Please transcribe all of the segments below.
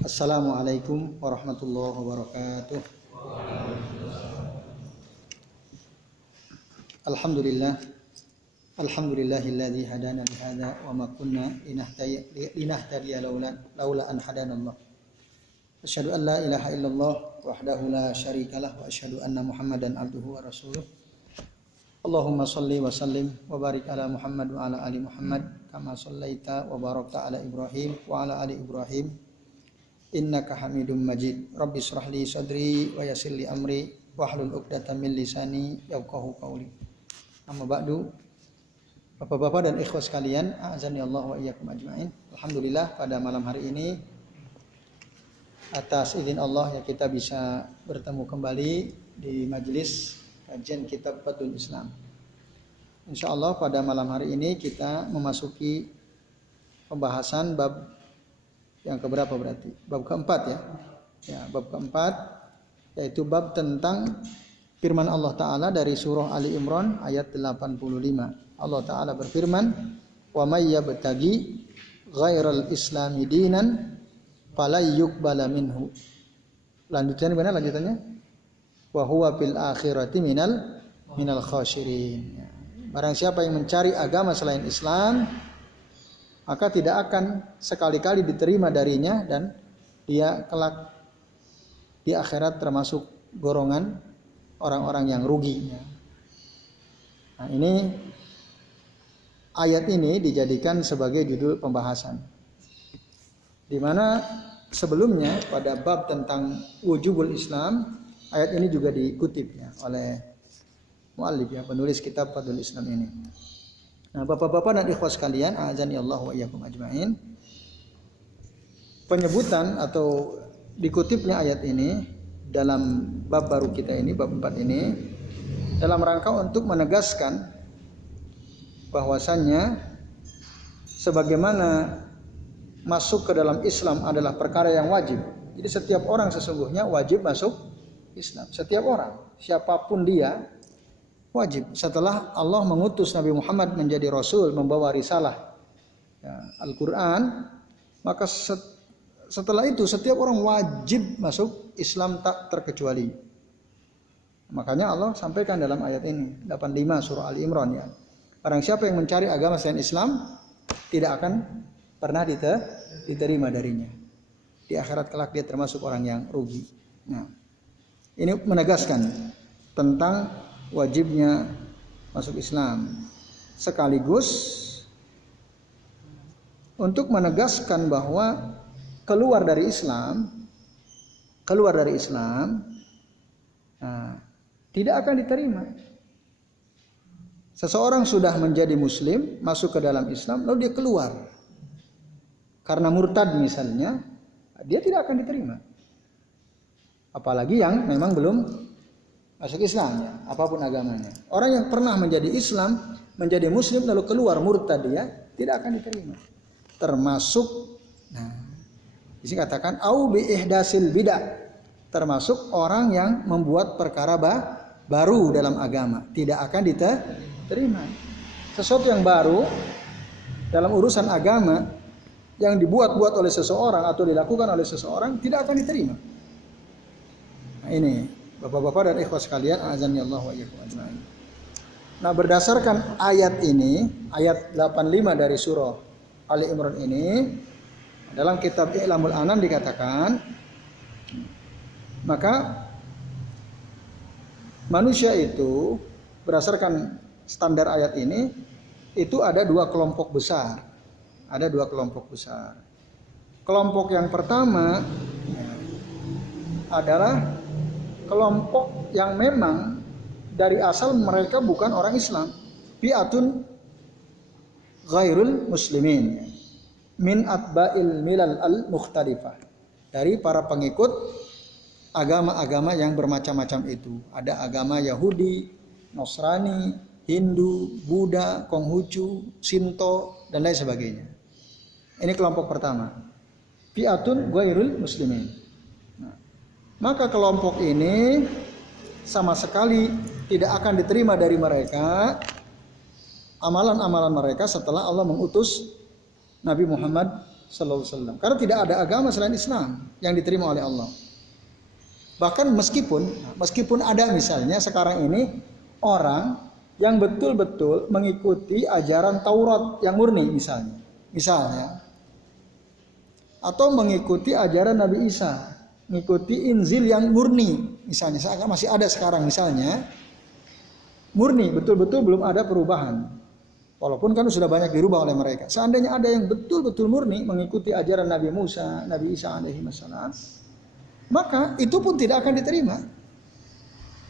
Assalamualaikum warahmatullahi wabarakatuh. Alhamdulillahilladzi hadana li hadza wa ma kunna linahtadiya laula an hadanallah. Asyhadu an la ilaha illallah wahdahu la syarikalah wa asyhadu anna Muhammadan abduhu wa rasuluh. Allahumma shalli wa sallim wa barik ala Muhammad wa ala ali Muhammad kama shallaita wa barakta ala Ibrahim wa ala ali Ibrahim innaka Hamidum Majid. Rabbi shrah li sadri wa yassir li amri wahlul 'uqdatam min lisani yafqahu qawli. Amma ba'du. Bapak-bapak dan ikhwas sekalian, a'azani Allah wa iyyakum ajmain. Alhamdulillah pada malam hari ini atas izin Allah ya kita bisa bertemu kembali di majelis kajian kitab Fathul Islam. Insyaallah pada malam hari ini kita memasuki pembahasan bab yang keberapa berarti? Bab keempat ya. Ya, bab keempat yaitu bab tentang firman Allah Ta'ala dari surah Ali Imran ayat 85. Allah Ta'ala berfirman, "Wa may yabtaghi ghairal islami dinan falay yuqbala minhu." Lanjutannya benar lanjutannya? Wa huwa fil akhirati minal khasyirin. Barang siapa yang mencari agama selain Islam, maka tidak akan sekali-kali diterima darinya dan dia kelak di akhirat termasuk golongan orang-orang yang rugi. Nah, ini ayat ini dijadikan sebagai judul pembahasan. Di mana sebelumnya pada bab tentang wujubul Islam, ayat ini juga dikutip ya oleh muallif ya, penulis kitab Fathul Islam ini. Nah, bapak-bapak dan ikhwas sekalian, a'azani Allah wa iyyakum ajmain. Penyebutan atau dikutipnya ayat ini dalam bab baru kita ini, bab 4 ini, dalam rangka untuk menegaskan bahwasannya sebagaimana masuk ke dalam Islam adalah perkara yang wajib. Jadi setiap orang sesungguhnya wajib masuk Islam. Setiap orang, siapapun dia, wajib. Setelah Allah mengutus Nabi Muhammad menjadi Rasul, membawa risalah ya, Al-Quran, maka setelah itu setiap orang wajib masuk Islam tak terkecuali. Makanya Allah sampaikan dalam ayat ini 85 surah Ali Imran ya. Barang siapa yang mencari agama selain Islam tidak akan pernah diterima darinya. Di akhirat kelak dia termasuk orang yang rugi. Nah, ini menegaskan tentang wajibnya masuk Islam, sekaligus untuk menegaskan bahwa keluar dari Islam tidak akan diterima. Seseorang sudah menjadi muslim, masuk ke dalam Islam, lalu dia keluar karena murtad misalnya, dia tidak akan diterima. Apalagi yang memang belum masuk Islam ya, apapun agamanya. Orang yang pernah menjadi Islam, menjadi muslim lalu keluar murtad, dia tidak akan diterima. Termasuk di sini katakan au bi ihdasil bidah, termasuk orang yang membuat perkara baru dalam agama, tidak akan diterima. Sesuatu yang baru dalam urusan agama yang dibuat-buat oleh seseorang atau dilakukan oleh seseorang tidak akan diterima. Nah, ini bapak-bapak dan ikhwas sekalian, azani Allah wa iyyakum ajmain. Nah, berdasarkan ayat ini, ayat 85 dari surah Ali Imran ini, dalam kitab I'lamul Anam dikatakan, maka manusia itu berdasarkan standar ayat ini itu ada dua kelompok besar. Ada dua kelompok besar. Kelompok yang pertama adalah kelompok yang memang dari asal mereka bukan orang Islam, fi'atun ghairul muslimin min atba'il milal al-mukhtalifah, dari para pengikut agama-agama yang bermacam-macam itu. Ada agama Yahudi, Nasrani, Hindu, Buddha, Konghucu, Shinto dan lain sebagainya. Ini kelompok pertama, fi'atun ghairul muslimin. Nah, maka kelompok ini sama sekali tidak akan diterima dari mereka amalan-amalan mereka setelah Allah mengutus Nabi Muhammad sallallahu alaihi wasallam. Karena tidak ada agama selain Islam yang diterima oleh Allah. Bahkan meskipun ada misalnya sekarang ini orang yang betul-betul mengikuti ajaran Taurat yang murni misalnya atau mengikuti ajaran Nabi Isa, mengikuti Injil yang murni misalnya, masih ada sekarang misalnya murni betul-betul belum ada perubahan, walaupun kan sudah banyak dirubah oleh mereka. Seandainya ada yang betul-betul murni mengikuti ajaran Nabi Musa, Nabi Isa alaihi wassalam, maka itu pun tidak akan diterima.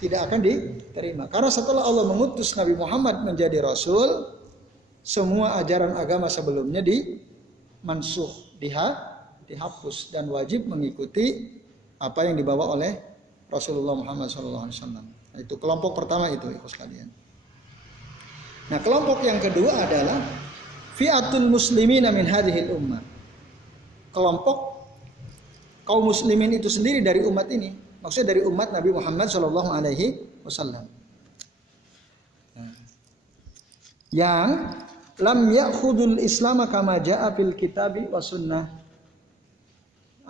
Tidak akan diterima. Karena setelah Allah mengutus Nabi Muhammad menjadi Rasul, semua ajaran agama sebelumnya dimansuh, dihapus, dan wajib mengikuti apa yang dibawa oleh Rasulullah Muhammad SAW. Itu kelompok pertama itu, ikhwas sekalian. Nah, kelompok yang kedua adalah fi'atul muslimina min hadhil ummah. Kelompok kaum muslimin itu sendiri dari umat ini, maksudnya dari umat Nabi Muhammad SAW, yang lam ya'khudul Islam kama ja'a fil kitabi was sunnah.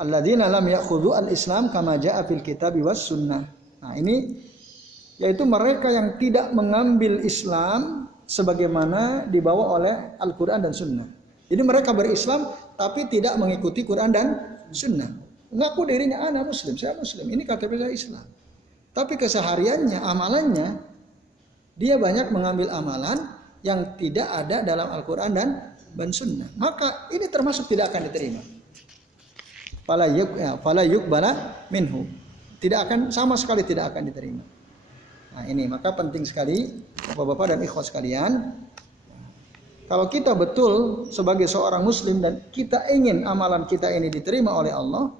Alladzina lam ya'khudhu al-Islam kama ja'a fil kitabi was sunnah. Nah, ini yaitu mereka yang tidak mengambil Islam sebagaimana dibawa oleh Al-Qur'an dan Sunnah. Jadi mereka berislam tapi tidak mengikuti Quran dan Sunnah. Mengaku dirinya anak muslim, saya muslim, ini KTP saya Islam. Tapi kesehariannya, amalannya, dia banyak mengambil amalan yang tidak ada dalam Al-Quran dan Sunnah. Maka ini termasuk tidak akan diterima. Fala yuqbala minhu. Tidak akan, sama sekali tidak akan diterima. Nah ini, maka penting sekali Bapak-bapak dan ikhwas sekalian, kalau kita betul sebagai seorang muslim dan kita ingin amalan kita ini diterima oleh Allah,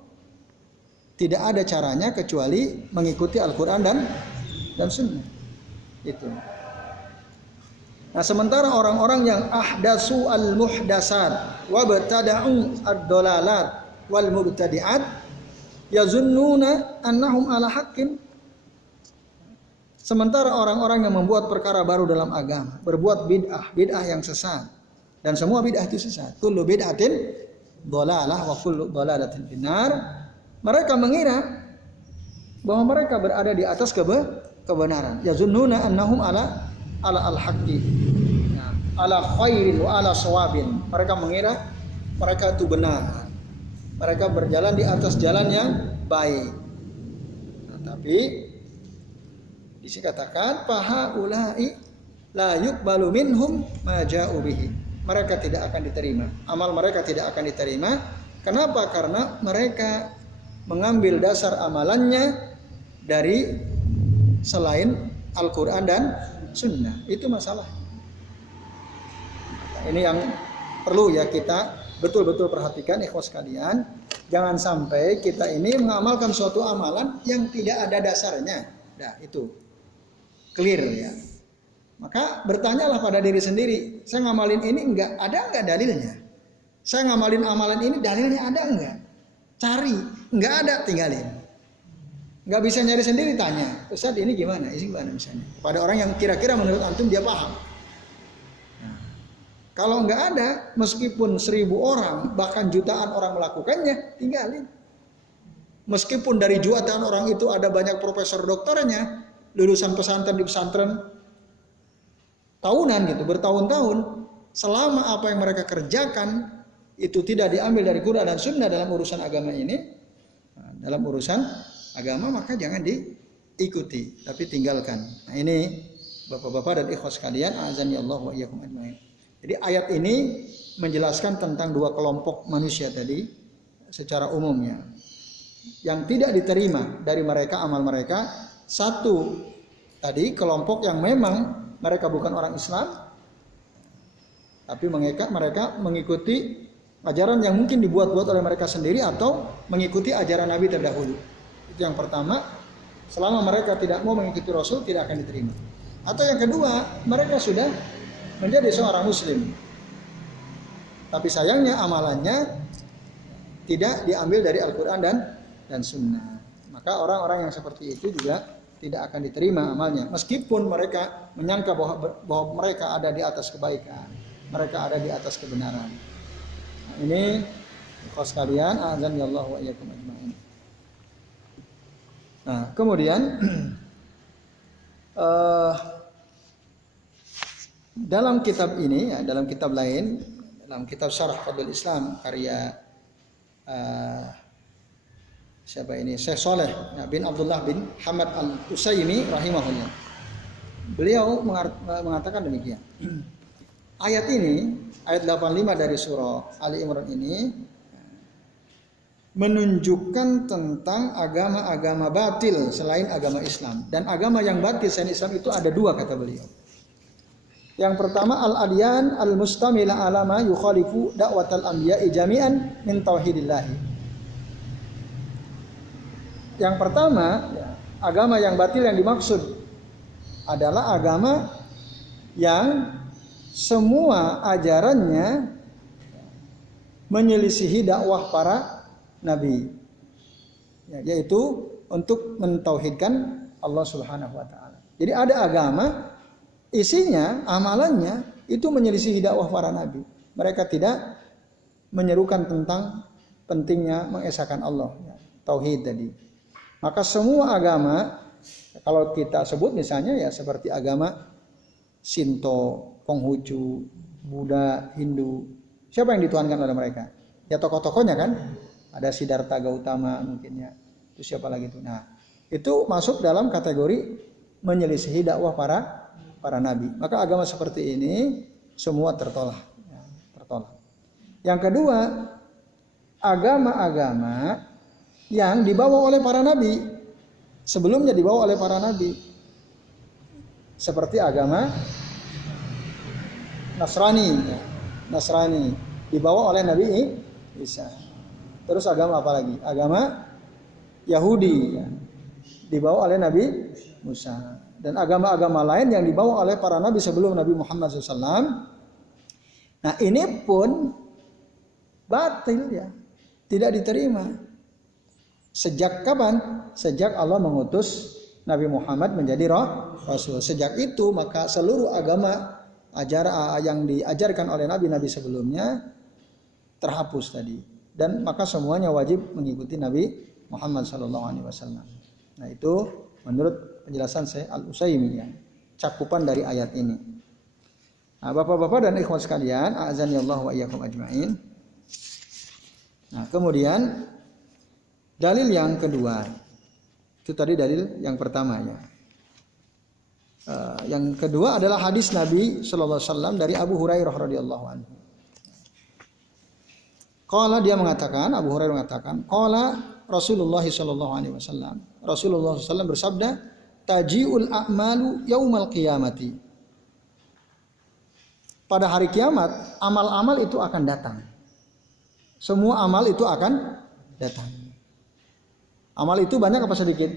tidak ada caranya kecuali mengikuti Al-Quran dan Sunnah. Itu. Nah, sementara orang-orang yang ahdasu al-muhdasat wa batada'u ad-dolalat wal mubtadi'at yazunnuna annahum ala haqqin. Sementara orang-orang yang membuat perkara baru dalam agama, berbuat bid'ah yang sesat, dan semua bid'ah itu sesat. Kullu bid'atin dhalalah wa kullu dhalalatin finnar. Mereka mengira bahwa mereka berada di atas kebenaran. Yazunnuna annahum ala al-haqqi. Ala khairin wa ala shawabin. Mereka mengira mereka itu benar. Mereka berjalan di atas jalan yang baik. Nah, tapi di sini katakan paha ulai la yuqbalu minhum ma ja'u bihi. Mereka tidak akan diterima. Amal mereka tidak akan diterima. Kenapa? Karena mereka mengambil dasar amalannya dari selain Al-Quran dan Sunnah. Itu masalah. Ini yang perlu ya kita betul-betul perhatikan, ikhwas sekalian. Jangan sampai kita ini mengamalkan suatu amalan yang tidak ada dasarnya. Nah itu clear ya. Maka bertanyalah pada diri sendiri, saya ngamalin ini ada enggak dalilnya? Saya ngamalin amalan ini dalilnya ada enggak? Cari, nggak ada tinggalin. Nggak bisa nyari sendiri, tanya, Ustaz ini gimana? Ini gimana misalnya? Pada orang yang kira-kira menurut antum dia paham. Nah, kalau nggak ada, meskipun 1000 orang bahkan jutaan orang melakukannya, tinggalin. Meskipun dari jutaan orang itu ada banyak profesor doktornya, lulusan pesantren di pesantren tahunan gitu, bertahun-tahun, selama apa yang mereka kerjakan itu tidak diambil dari Quran dan Sunnah dalam urusan agama ini, dalam urusan agama, maka jangan diikuti, tapi tinggalkan. Nah ini Bapak-bapak dan ikhwas sekalian, azani Allah wa iyyakum ajmain. Jadi ayat ini menjelaskan tentang dua kelompok manusia tadi secara umumnya. Yang tidak diterima dari mereka amal mereka, satu tadi kelompok yang memang mereka bukan orang Islam, tapi mereka mengikuti ajaran yang mungkin dibuat-buat oleh mereka sendiri atau mengikuti ajaran Nabi terdahulu. Itu yang pertama, selama mereka tidak mau mengikuti Rasul tidak akan diterima. Atau yang kedua, mereka sudah menjadi seorang muslim, tapi sayangnya amalannya tidak diambil dari Al-Quran dan Sunnah. Maka orang-orang yang seperti itu juga tidak akan diterima amalnya, meskipun mereka menyangka bahwa mereka ada di atas kebaikan, mereka ada di atas kebenaran. Ini Ikhwas sekalian, azan ya Allah wa iyyakum ajmain. Nah, kemudian dalam kitab ini, ya, dalam kitab lain, dalam kitab Syarah Fadlul Islam karya siapa ini? Syekh Saleh bin Abdullah bin Hamad Al-Utsaimin rahimahullah. Beliau mengatakan demikian. Ayat ini, ayat 85 dari surah Ali Imran ini menunjukkan tentang agama-agama batil selain agama Islam. Dan agama yang batil selain Islam itu ada dua, kata beliau. Yang pertama al-adyan al-mustamila ala ma yukhalifu da'watal anbiya'i jami'an min tauhidillah. Yang pertama, agama yang batil yang dimaksud adalah agama yang semua ajarannya menyelisihi dakwah para nabi, yaitu untuk mentauhidkan Allah Subhanahu wa taala. Jadi ada agama isinya, amalannya itu menyelisihi dakwah para nabi. Mereka tidak menyerukan tentang pentingnya mengesahkan Allah, tauhid tadi. Maka semua agama, kalau kita sebut misalnya ya seperti agama Shinto, Konghucu, Buddha, Hindu, siapa yang dituhankan oleh mereka? Ya tokoh-tokohnya kan? Ada Siddhartha Gautama mungkin ya. Itu siapa lagi itu? Nah, itu masuk dalam kategori menyelisihi dakwah para nabi. Maka agama seperti ini semua tertolak. Ya, tertolak. Yang kedua, agama-agama yang dibawa oleh para nabi, sebelumnya dibawa oleh para nabi, seperti agama Nasrani dibawa oleh Nabi Isa. Terus agama apa lagi? Agama Yahudi dibawa oleh Nabi Musa. Dan agama-agama lain yang dibawa oleh para nabi sebelum Nabi Muhammad SAW. Nah ini pun batil ya, tidak diterima. Sejak kapan? Sejak Allah mengutus Nabi Muhammad menjadi Rasul. Sejak itu maka seluruh agama yang diajarkan oleh nabi-nabi sebelumnya terhapus tadi. Dan maka semuanya wajib mengikuti Nabi Muhammad SAW. Nah itu menurut penjelasan Syekh Al-Utsaimin ya, cakupan dari ayat ini. Nah, bapak-bapak dan ikhwan sekalian, a'azanillahu wa iyyakum ajmain. Nah, kemudian dalil yang kedua, itu tadi dalil yang pertama ya. Yang kedua adalah hadis Nabi Sallallahu Alaihi Wasallam dari Abu Hurairah radhiyallahu anhu. Qala dia mengatakan, Abu Hurairah mengatakan, qala Rasulullah Sallallahu Alaihi Wasallam. Rasulullah SAW bersabda, taji'ul a'malu yaumal qiyamati. Pada hari kiamat, amal-amal itu akan datang. Semua amal itu akan datang. Amal itu banyak apa sedikit?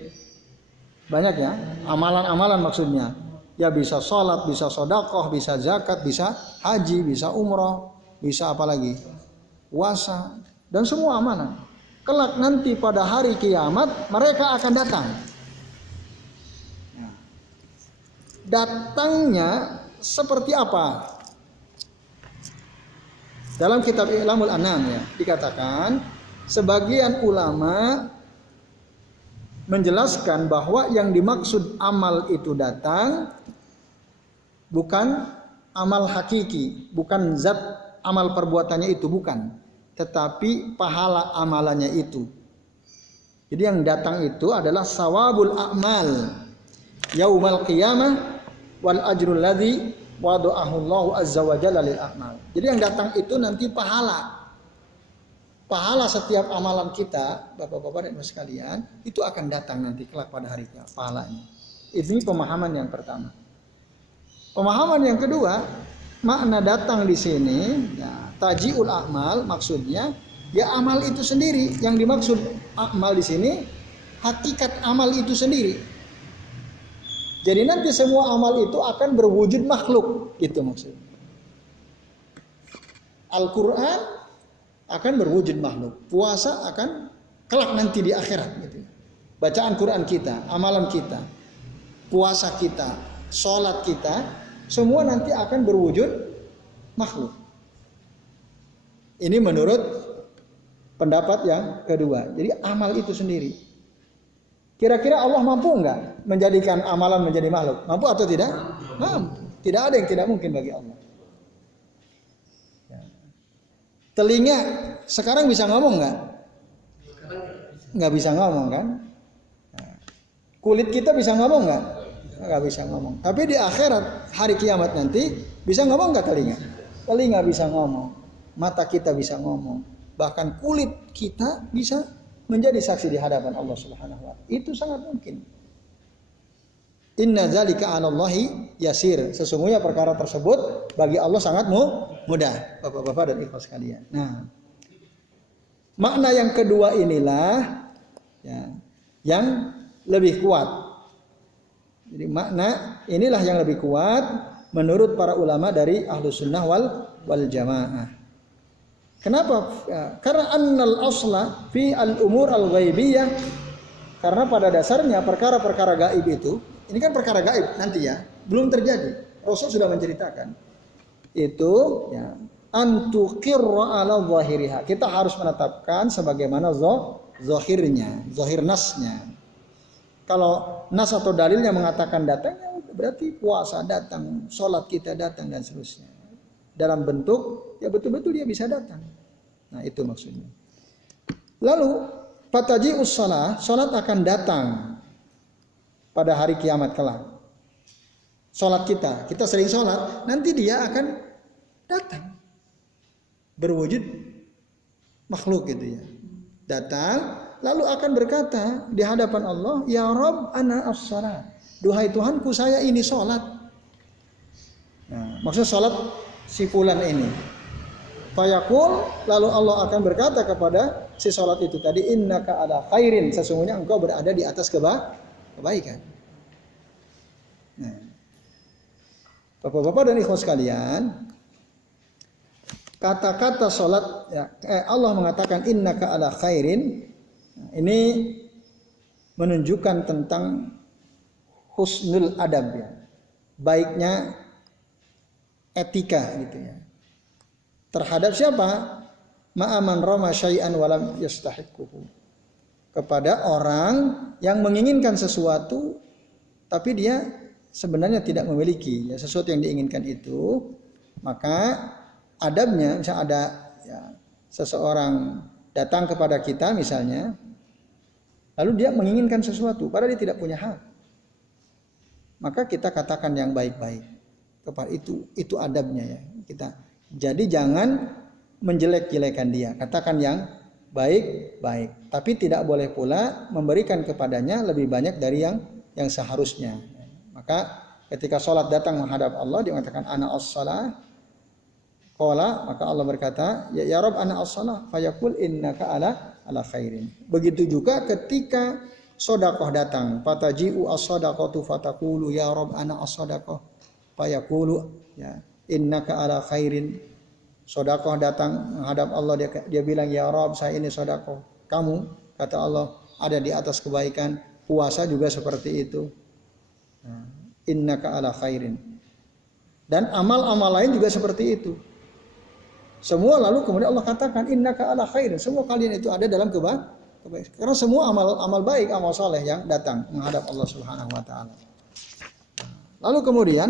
Banyak ya. Amalan-amalan maksudnya. Ya bisa sholat, bisa sedekah, bisa zakat, bisa haji, bisa umroh, bisa apa lagi? Puasa. Dan semua amalan. Kelak nanti pada hari kiamat mereka akan datang. Datangnya seperti apa? Dalam kitab I'lamul Anam ya dikatakan sebagian ulama menjelaskan bahwa yang dimaksud amal itu datang bukan amal hakiki, bukan zat amal perbuatannya itu bukan, tetapi pahala amalannya itu. Jadi yang datang itu adalah sawabul a'mal yaumal qiyamah wal ajrul ladzi wada'ahu Allahu azza wa jalla lil a'mal. Jadi yang datang itu nanti pahala. Pahala setiap amalan kita, Bapak-bapak dan Ibu sekalian, itu akan datang nanti kelak pada hari kiamat pahalanya. Ini pemahaman yang pertama. Pemahaman yang kedua, makna datang di sini, ya, taji'ul a'mal maksudnya ya amal itu sendiri. Yang dimaksud amal di sini hakikat amal itu sendiri. Jadi nanti semua amal itu akan berwujud makhluk, gitu maksudnya. Al-Quran akan berwujud makhluk, puasa akan kelak nanti di akhirat, gitu. Bacaan Quran kita, amalan kita, puasa kita, sholat kita, semua nanti akan berwujud makhluk. Ini menurut pendapat yang kedua. Jadi amal itu sendiri. Kira-kira Allah mampu enggak menjadikan amalan menjadi makhluk? Mampu atau tidak? Mampu. Tidak ada yang tidak mungkin bagi Allah. Telinga sekarang bisa ngomong enggak? Enggak bisa ngomong kan? Kulit kita bisa ngomong enggak? Enggak bisa ngomong. Tapi di akhirat hari kiamat nanti bisa ngomong enggak telinga? Telinga bisa ngomong. Mata kita bisa ngomong. Bahkan kulit kita bisa menjadi saksi di hadapan Allah Subhanahu wa taala. Itu sangat mungkin. Inna dzalika 'alallahi yasir. Sesungguhnya perkara tersebut bagi Allah sangat mudah. Bapak-bapak dan ikhwan sekalian. Nah, makna yang kedua inilah ya, yang lebih kuat. Jadi makna inilah yang lebih kuat menurut para ulama dari Ahlus Sunnah wal Jamaah. Kenapa? Ya, karena annal asla fi al-umur al-ghaibiyah. Karena pada dasarnya perkara-perkara gaib itu, ini kan perkara gaib nanti ya, belum terjadi. Rasul sudah menceritakan. Itu ya, antuqirra ala zahiriha. Kita harus menetapkan sebagaimana zahirnya, zahir nasnya. Kalau nas atau dalilnya mengatakan datang, ya berarti puasa datang, sholat kita datang dan seterusnya. Dalam bentuk ya betul-betul dia bisa datang. Nah itu maksudnya. Lalu fataji'us shalah, sholat akan datang pada hari kiamat kelak. Sholat kita sering sholat, nanti dia akan datang berwujud makhluk gitu ya. Datang lalu akan berkata di hadapan Allah, ya Rabb ana as-shalah. Duhai Tuhanku, saya ini sholat. Nah, maksud sholat si fulan ini. Fayaqul, lalu Allah akan berkata kepada si sholat itu tadi, innaka ala khairin. Sesungguhnya engkau berada di atas kebaikan. Nah, Bapak-bapak dan ikhwan sekalian, kata-kata sholat ya, Allah mengatakan innaka ala khairin. Ini menunjukkan tentang husnul adab ya, baiknya etika gitu ya. Terhadap siapa? Ma'aman rama syai'an walam yastahiquhu. Kepada orang yang menginginkan sesuatu tapi dia sebenarnya tidak memiliki ya, sesuatu yang diinginkan itu, maka adabnya misalnya ada ya, seseorang datang kepada kita misalnya, lalu dia menginginkan sesuatu padahal dia tidak punya hak, maka kita katakan yang baik-baik kepada itu adabnya ya kita. Jadi jangan menjelek-jelekan dia, katakan yang baik-baik, tapi tidak boleh pula memberikan kepadanya lebih banyak dari yang seharusnya. Maka ketika sholat datang menghadap Allah, dia mengatakan ana as-shalah. Qala, maka Allah berkata, ya Rabb ana as-shalah, fayaqul innaka ala khairin. Begitu juga ketika sedekah datang, fataji'u as-sadaqatu fataqulu ya Rabb ana as-sadaqah, fayaqulu ya innaka ala khairin. Sedekah datang menghadap Allah, dia bilang ya Rabb saya ini sedekah. Kamu kata Allah ada di atas kebaikan. Puasa juga seperti itu. Innaka ala khairin. Dan amal-amal lain juga seperti itu. Semua lalu kemudian Allah katakan innaka ala khairin. Semua kalian itu ada dalam kebaikan. Karena semua amal baik, amal saleh yang datang menghadap Allah Subhanahu wa taala. Lalu kemudian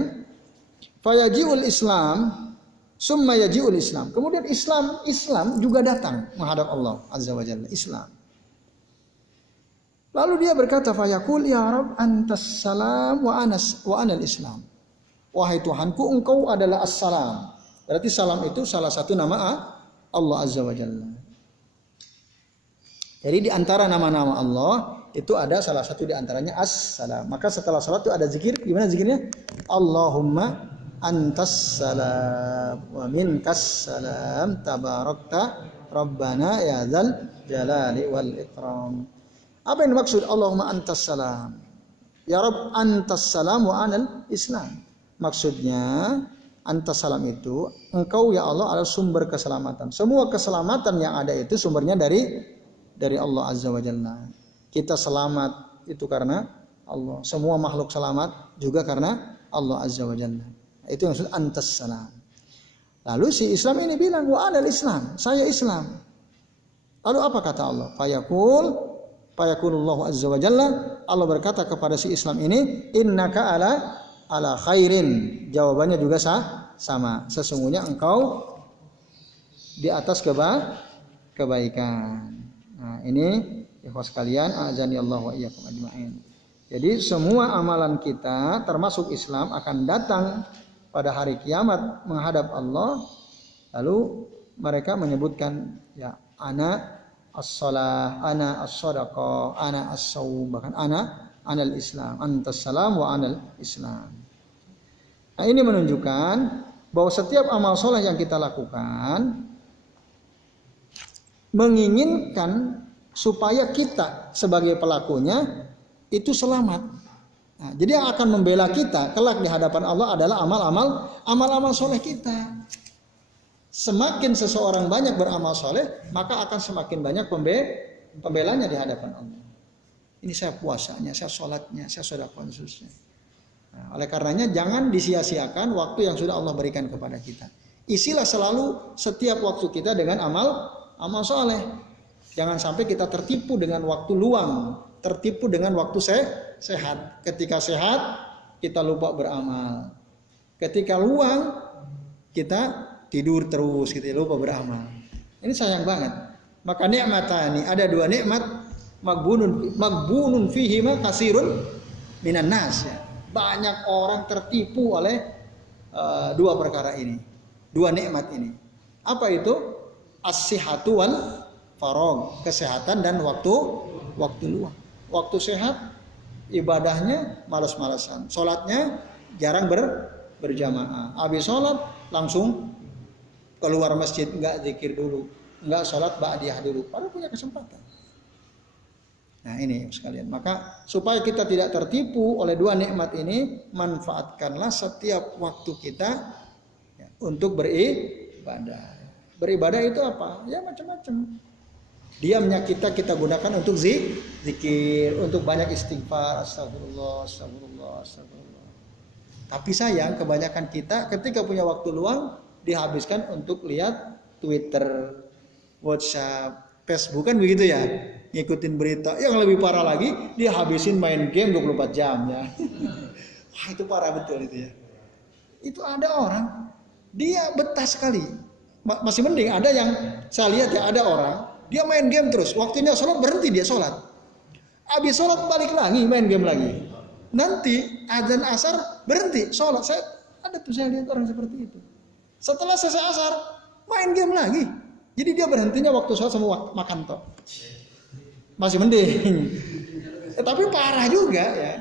fayaji'ul Islam summa yaji'ul Islam. Kemudian Islam juga datang menghadap Allah Azza wa Jalla, Islam. Lalu dia berkata fayaqul ya Rabb antas salam wa anal Islam. Wahai Tuhanku, engkau adalah as-salam. Berarti salam itu salah satu nama Allah Azza wa Jalla. Jadi di antara nama-nama Allah itu ada salah satu di antaranya as-salam. Maka setelah salat itu ada zikir. Gimana zikirnya? Allahumma antas salam wa minkas salam tabarakta rabbana ya dzal jalali wal ikram. Apa yang dimaksud Allahumma antas salam? Ya Rabb antas salam wa anal Islam. Maksudnya antas salam itu engkau ya Allah adalah sumber keselamatan. Semua keselamatan yang ada itu sumbernya dari Allah Azza wa Jalla. Kita selamat itu karena Allah. Semua makhluk selamat juga karena Allah Azza wa Jalla. Itu yang maksud antas salam. Lalu si Islam ini bilang wa anal Islam, saya Islam. Lalu apa kata Allah? Fayakulullahu azza wa jalla, Allah berkata kepada si Islam ini, innaka ala khairin. Jawabannya juga sama. Sesungguhnya engkau di atas kebaikan. Nah, ini ikhwas sekalian, azani Allah wa iyyakum ajmain. Jadi semua amalan kita termasuk Islam akan datang pada hari kiamat menghadap Allah. Lalu mereka menyebutkan ya ana as-shalah, ana as-shadaqah, ana as-shaum, bahkan anal Islam, antas salam wa anal Islam. Nah, ini menunjukkan bahwa setiap amal soleh yang kita lakukan menginginkan supaya kita sebagai pelakunya itu selamat. Nah, jadi yang akan membela kita kelak di hadapan Allah adalah amal-amal soleh kita. Semakin seseorang banyak beramal soleh, maka akan semakin banyak pembelanya di hadapan Allah. Ini saya puasanya, saya sholatnya, saya sedekah khususnya. Nah, oleh karenanya jangan disia-siakan waktu yang sudah Allah berikan kepada kita. Isilah selalu setiap waktu kita dengan amal soleh. Jangan sampai kita tertipu dengan waktu luang, tertipu dengan waktu sehat. Ketika sehat kita lupa beramal. Ketika luang kita tidur terus gitu, lupa beramal. Ini sayang banget. Maka nikmatani, ada dua nikmat, magbunun fihi ma kasirun minan nas ya. Banyak orang tertipu oleh dua perkara ini. Dua nikmat ini. Apa itu? As-sihhatu wal faragh, kesehatan dan waktu luang. Waktu sehat ibadahnya malas-malasan. Salatnya jarang berjamaah. Habis salat langsung keluar masjid, enggak zikir dulu, enggak sholat ba'diyah dulu, baru punya kesempatan. Nah ini sekalian, maka supaya kita tidak tertipu oleh dua nikmat ini, manfaatkanlah setiap waktu kita ya, untuk beribadah. Beribadah itu apa? Ya macam-macam. Diamnya kita gunakan untuk zikir, untuk banyak istighfar, astagfirullah. Tapi sayang kebanyakan kita ketika punya waktu luang dihabiskan untuk lihat Twitter, WhatsApp, Facebook, kan begitu ya, ngikutin berita. Yang lebih parah lagi dihabisin main game 24 jam ya. Wah itu parah betul itu ya. Itu ada orang dia betah sekali. Masih mending ada yang saya lihat ya, ada orang dia main game terus, waktunya sholat berhenti dia sholat, habis sholat balik lagi main game lagi, nanti azan asar berhenti sholat. Saya lihat orang seperti itu. Setelah selesai asar, main game lagi. Jadi dia berhentinya waktu sholat sama makan toh. Masih mending. Tapi parah juga ya.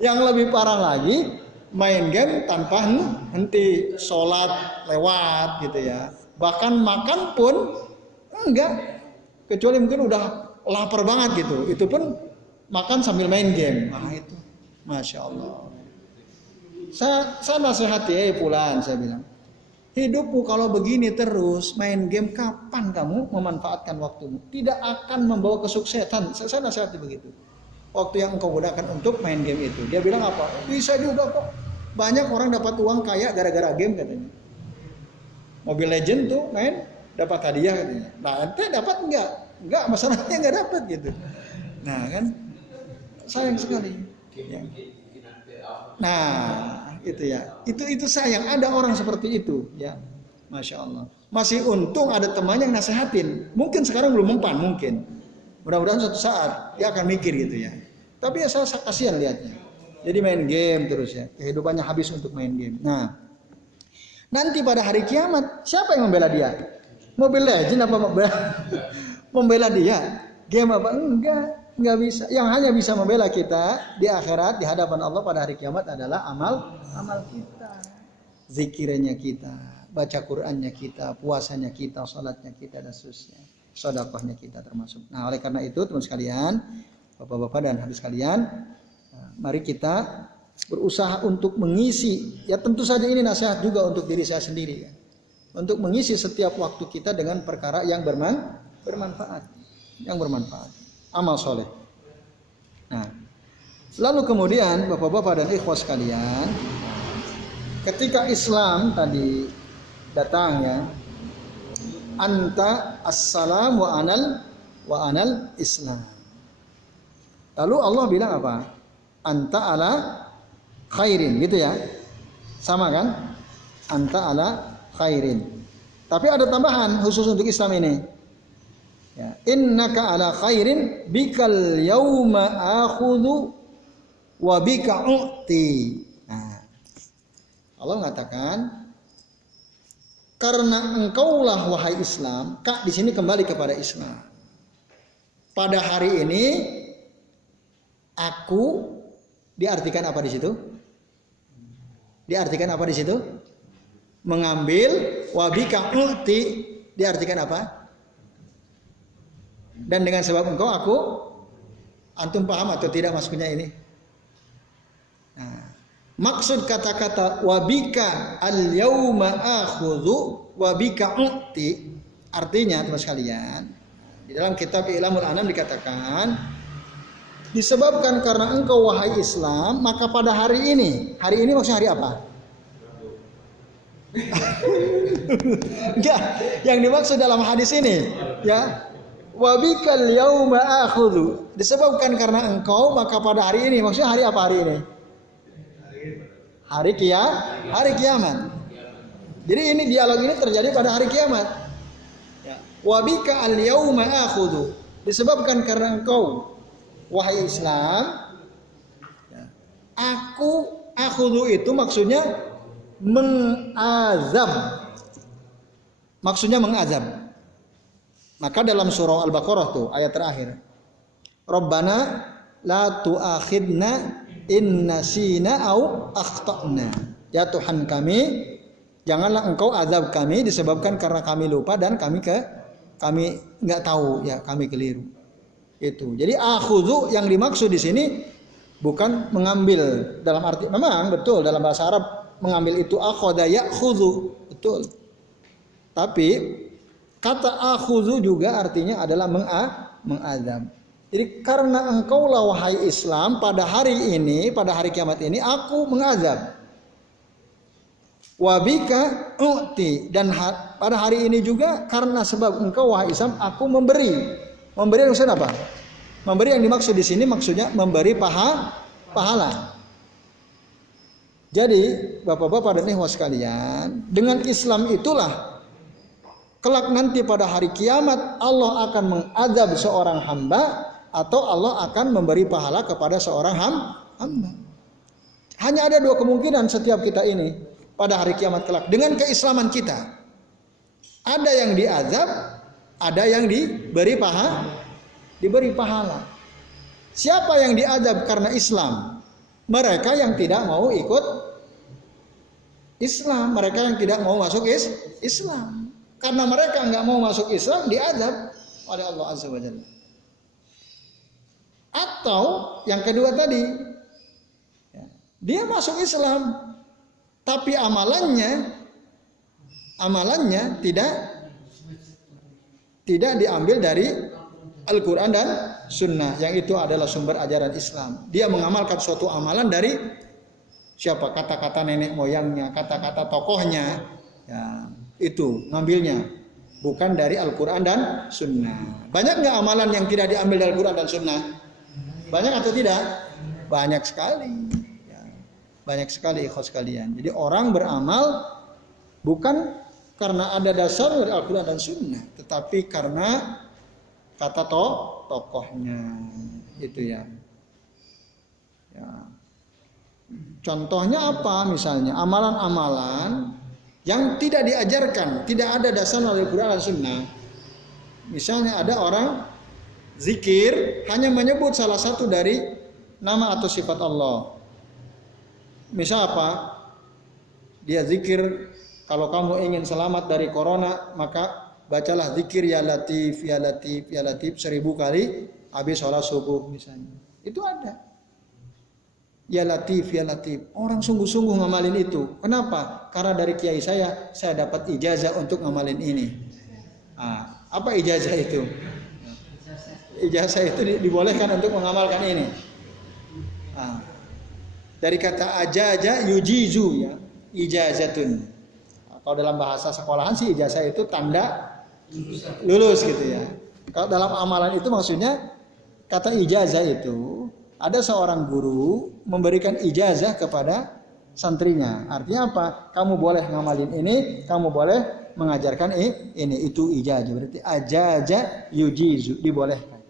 Yang lebih parah lagi, main game tanpa henti, sholat lewat gitu ya. Bahkan makan pun enggak. Kecuali mungkin udah lapar banget gitu. Itu pun makan sambil main game. Nah itu, Masya Allah. Saya nasihati Fulan, saya bilang. Hidupmu kalau begini terus main game, kapan kamu memanfaatkan waktumu? Tidak akan membawa kesuksesan. Saya nasihati begitu. Waktu yang engkau gunakan untuk main game itu. Dia bilang apa? Bisa juga kok. Banyak orang dapat uang kaya gara-gara game katanya. Mobile Legend tuh main dapat hadiah katanya. Nah ente dapat enggak? Enggak, masalahnya enggak dapat gitu. Nah kan sayang sekali. Ya. Nah itu ya, itu sayang ada orang seperti itu ya, Masya Allah. Masih untung ada teman yang nasehatin. Mungkin sekarang belum mempan, mungkin mudah-mudahan suatu saat dia akan mikir gitu ya. Tapi ya saya kasihan lihatnya, jadi main game terus ya, kehidupannya habis untuk main game. Nah nanti pada hari kiamat siapa yang membela dia? Mobile Legend apa membela dia? Game apa? Enggak bisa. Yang hanya bisa membela kita di akhirat, di hadapan Allah pada hari kiamat adalah amal kita, zikirnya kita, baca Qur'annya kita, puasanya kita, salatnya kita dan seterusnya, sedekahnya kita termasuk. Nah oleh karena itu teman sekalian, bapak-bapak dan habis sekalian, mari kita berusaha untuk mengisi. Ya tentu saja ini nasihat juga untuk diri saya sendiri ya, untuk mengisi setiap waktu kita dengan perkara yang bermanfaat, amal soleh. Nah, lalu kemudian bapak-bapak dan ikhwas sekalian, ketika Islam tadi datang ya, anta assalam wa anal Islam. Lalu Allah bilang apa? Anta ala khairin, gitu ya. Sama kan? Anta ala khairin. Tapi ada tambahan khusus untuk Islam ini. Ya, innaka ala khairin bikal yauma akhudhu wa bika u'ti. Nah, Allah mengatakan karena engkaulah wahai Islam, Kak di sini kembali kepada Islam. Pada hari ini aku diartikan apa di situ? Diartikan apa di situ? Mengambil, wabika u'ti diartikan apa? Dan dengan sebab engkau aku, antum paham atau tidak maksudnya ini? Nah, maksud kata-kata wabika al-yauma akhudhu wabika u'ti artinya teman sekalian, di dalam kitab I'lamul Anam dikatakan disebabkan karena engkau wahai Islam, maka pada hari ini maksudnya hari apa? Enggak, yang dimaksud dalam hadis ini ya, wabikal yauma akhudhu, disebabkan karena engkau maka pada hari ini, maksudnya hari apa hari ini? Hari kiamat. Jadi ini dialog ini terjadi pada hari kiamat. Ya. Wabika al yauma akhudhu, disebabkan karena engkau wahai Islam, ya, aku akhudhu itu maksudnya mengazab. Maksudnya mengazab. Maka dalam surah Al-Baqarah tuh ayat terakhir, Rabbana la tu'akhidna in nasina au akhtana. Ya Tuhan kami, janganlah engkau azab kami disebabkan karena kami lupa dan kami enggak tahu, ya kami keliru. Itu. Jadi akhudhu yang dimaksud di sini bukan mengambil dalam arti, memang betul dalam bahasa Arab mengambil itu akhadha ya'khudhu, betul. Tapi kata akhudhu juga artinya adalah mengazab. Jadi karena engkaulah wahai Islam pada hari ini, pada hari kiamat ini aku mengazab. Wabika u'ti, dan pada hari ini juga karena sebab engkau wahai Islam aku memberi. Memberi maksudnya apa? Memberi yang dimaksud di sini maksudnya memberi pahala. Jadi bapak-bapak dan ikhwah sekalian, dengan Islam itulah kelak nanti pada hari kiamat Allah akan mengazab seorang hamba atau Allah akan memberi pahala kepada seorang hamba. Hanya ada dua kemungkinan setiap kita ini pada hari kiamat kelak dengan keislaman kita. Ada yang diazab, ada yang diberi pahala. Siapa yang diazab karena Islam? Mereka yang tidak mau ikut Islam, mereka yang tidak mau masuk Islam. Karena mereka nggak mau masuk Islam, diazab oleh Allah Azza wa Jalla. Atau yang kedua tadi, dia masuk Islam, tapi amalannya tidak diambil dari Al-Quran dan Sunnah, yang itu adalah sumber ajaran Islam. Dia mengamalkan suatu amalan dari siapa? Kata-kata nenek moyangnya, kata-kata tokohnya, ya, itu ngambilnya bukan dari Al-Quran dan Sunnah. Banyak nggak amalan yang tidak diambil dari Al-Quran dan Sunnah? Banyak atau tidak? Banyak sekali. Ya, banyak sekali ikhwas sekalian. Jadi orang beramal bukan karena ada dasar dari Al-Quran dan Sunnah, tetapi karena kata tokohnya, itu ya. Contohnya apa? Misalnya amalan-amalan yang tidak diajarkan, tidak ada dasar dari Al-Quran dan Sunnah. Misalnya ada orang zikir hanya menyebut salah satu dari nama atau sifat Allah. Misal apa? Dia zikir, kalau kamu ingin selamat dari corona, maka bacalah zikir ya latif, ya latif, ya latif 1000 kali habis sholat subuh misalnya. Itu ada. Ya latif, ya latif. Orang sungguh-sungguh ngamalin itu. Kenapa? Karena dari kiai saya dapat ijazah untuk ngamalin ini. Apa ijazah itu? Ijazah itu dibolehkan untuk mengamalkan ini. Dari kata ajaja yujizu, ya, ijazatun. Kalau dalam bahasa sekolahan sih ijazah itu tanda lulus gitu ya. Kalau dalam amalan itu maksudnya kata ijazah itu ada seorang guru memberikan ijazah kepada santrinya. Artinya apa? Kamu boleh ngamalin ini, kamu boleh mengajarkan ini. Itu ijazah. Berarti ajaza yujizu, dibolehkan.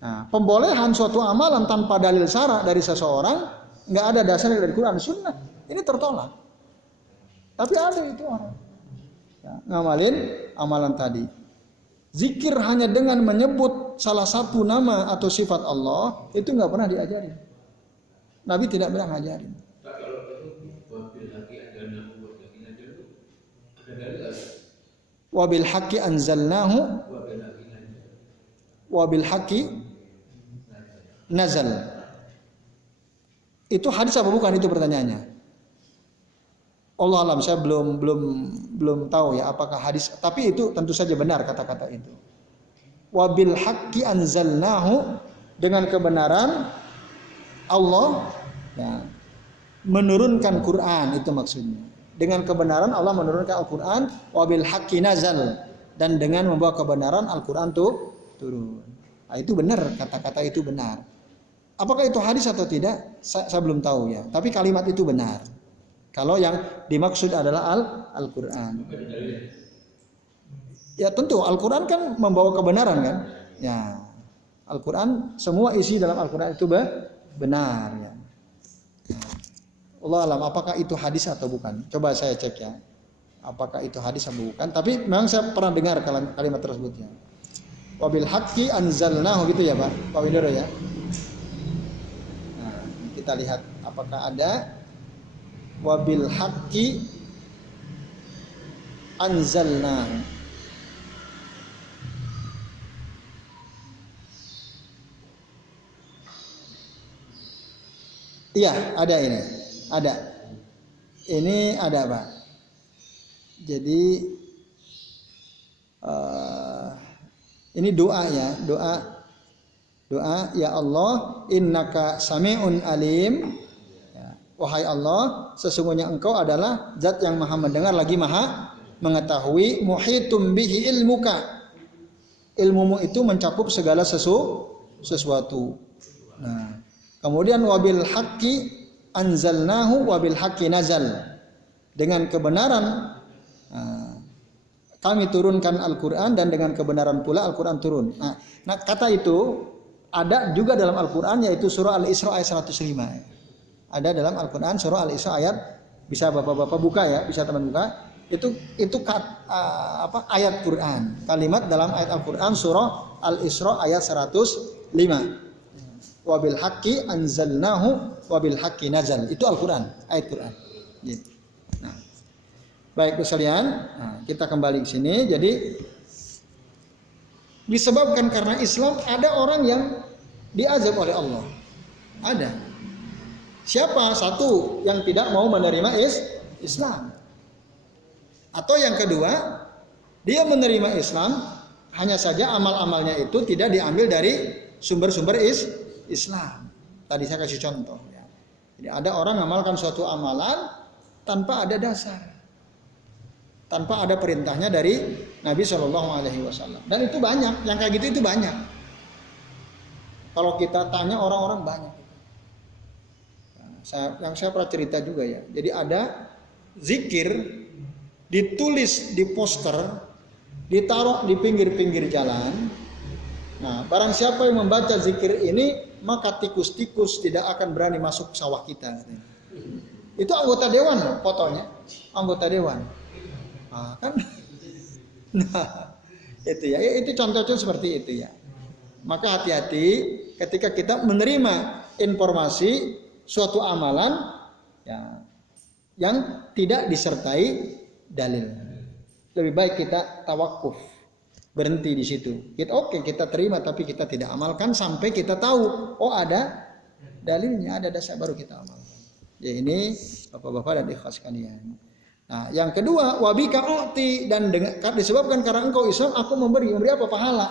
Nah, pembolehan suatu amalan tanpa dalil syara dari seseorang nggak ada dasarnya dari Quran Sunnah. Ini tertolak. Tapi ada itu orang ya, ngamalin amalan tadi. Zikir hanya dengan menyebut salah satu nama atau sifat Allah itu nggak pernah diajarin. Nabi tidak pernah ngajarin. Wabil haqqi anzalnahu wabil haqqi nazal. Itu hadis apa bukan itu pertanyaannya? Allah alam, saya belum tahu ya apakah hadis, tapi itu tentu saja benar kata-kata itu. Wabil haqqi anzalnahu, dengan kebenaran Allah ya, menurunkan Quran, itu maksudnya. Dengan kebenaran Allah menurunkan Al-Quran, wabil haqqi nazal, dan dengan membawa kebenaran Al-Quran tuh turun. Nah, itu benar, kata-kata itu benar. Apakah itu hadis atau tidak? Saya belum tahu ya. Tapi kalimat itu benar. Kalau yang dimaksud adalah Al-Quran. Ya tentu Al-Quran kan membawa kebenaran kan. Ya, Al-Quran, semua isi dalam Al-Quran itu benar ya. Allah alam, apakah itu hadis atau bukan? Coba saya cek ya. Apakah itu hadis atau bukan? Tapi memang saya pernah dengar kalimat tersebutnya. Wabil haqqi anzalnahu, gitu ya Pak Widodo ya. Nah, kita lihat apakah ada wabil haqqi anzalnahu. Iya, ada ini. Ada. Ini ada, Pak. Jadi ini doa ya, doa ya Allah, innaka sami'un alim. Ya, wahai Allah, sesungguhnya Engkau adalah Zat yang Maha mendengar lagi Maha mengetahui. Muhitum bihi ilmuka. Ilmumu itu mencakup segala sesuatu. Nah, kemudian wabil haqqi anzalnahu wabil haqqi nazal. Dengan kebenaran kami turunkan Al-Quran, dan dengan kebenaran pula Al-Quran turun. Nah, kata itu ada juga dalam Al-Quran, yaitu surah Al-Isra ayat 105. Ada dalam Al-Quran surah Al-Isra ayat, bisa bapak-bapak buka ya, bisa teman buka. Itu ayat Quran. Kalimat dalam ayat Al-Quran surah Al-Isra ayat 105. Wabil haqqi anzalnahu wabil haqqi nazal. Itu Al-Quran, ayat Quran. Gitu. Nah, baik sekalian, kita kembali ke sini. Jadi disebabkan karena Islam ada orang yang diazab oleh Allah. Ada. Siapa? Satu yang tidak mau menerima Islam. Atau yang kedua, dia menerima Islam, hanya saja amal-amalnya itu tidak diambil dari sumber-sumber Islam. Tadi saya kasih contoh ya. Jadi ada orang mengamalkan suatu amalan tanpa ada dasar, tanpa ada perintahnya dari Nabi SAW. Dan itu banyak, yang kayak gitu itu banyak. Kalau kita tanya orang-orang banyak. Yang saya pernah cerita juga ya. Jadi ada zikir ditulis di poster, ditaruh di pinggir-pinggir jalan. Nah, barang siapa yang membaca zikir ini, maka tikus-tikus tidak akan berani masuk sawah kita. Itu anggota dewan loh, fotonya. Anggota dewan. Nah, kan? Nah, itu ya. Itu contoh-contoh seperti itu ya. Maka hati-hati ketika kita menerima informasi suatu amalan ya, yang tidak disertai dalil. Lebih baik kita tawakuf, berhenti di situ. Kita terima, tapi kita tidak amalkan sampai kita tahu, oh ada dalilnya, ada dasar, baru kita amalkan. Ya, ini bapak-bapak dan ikhlas sekalian. Nah, yang kedua, wabika u'ti, dan disebabkan karena engkau Islam, aku memberi apa? Pahala.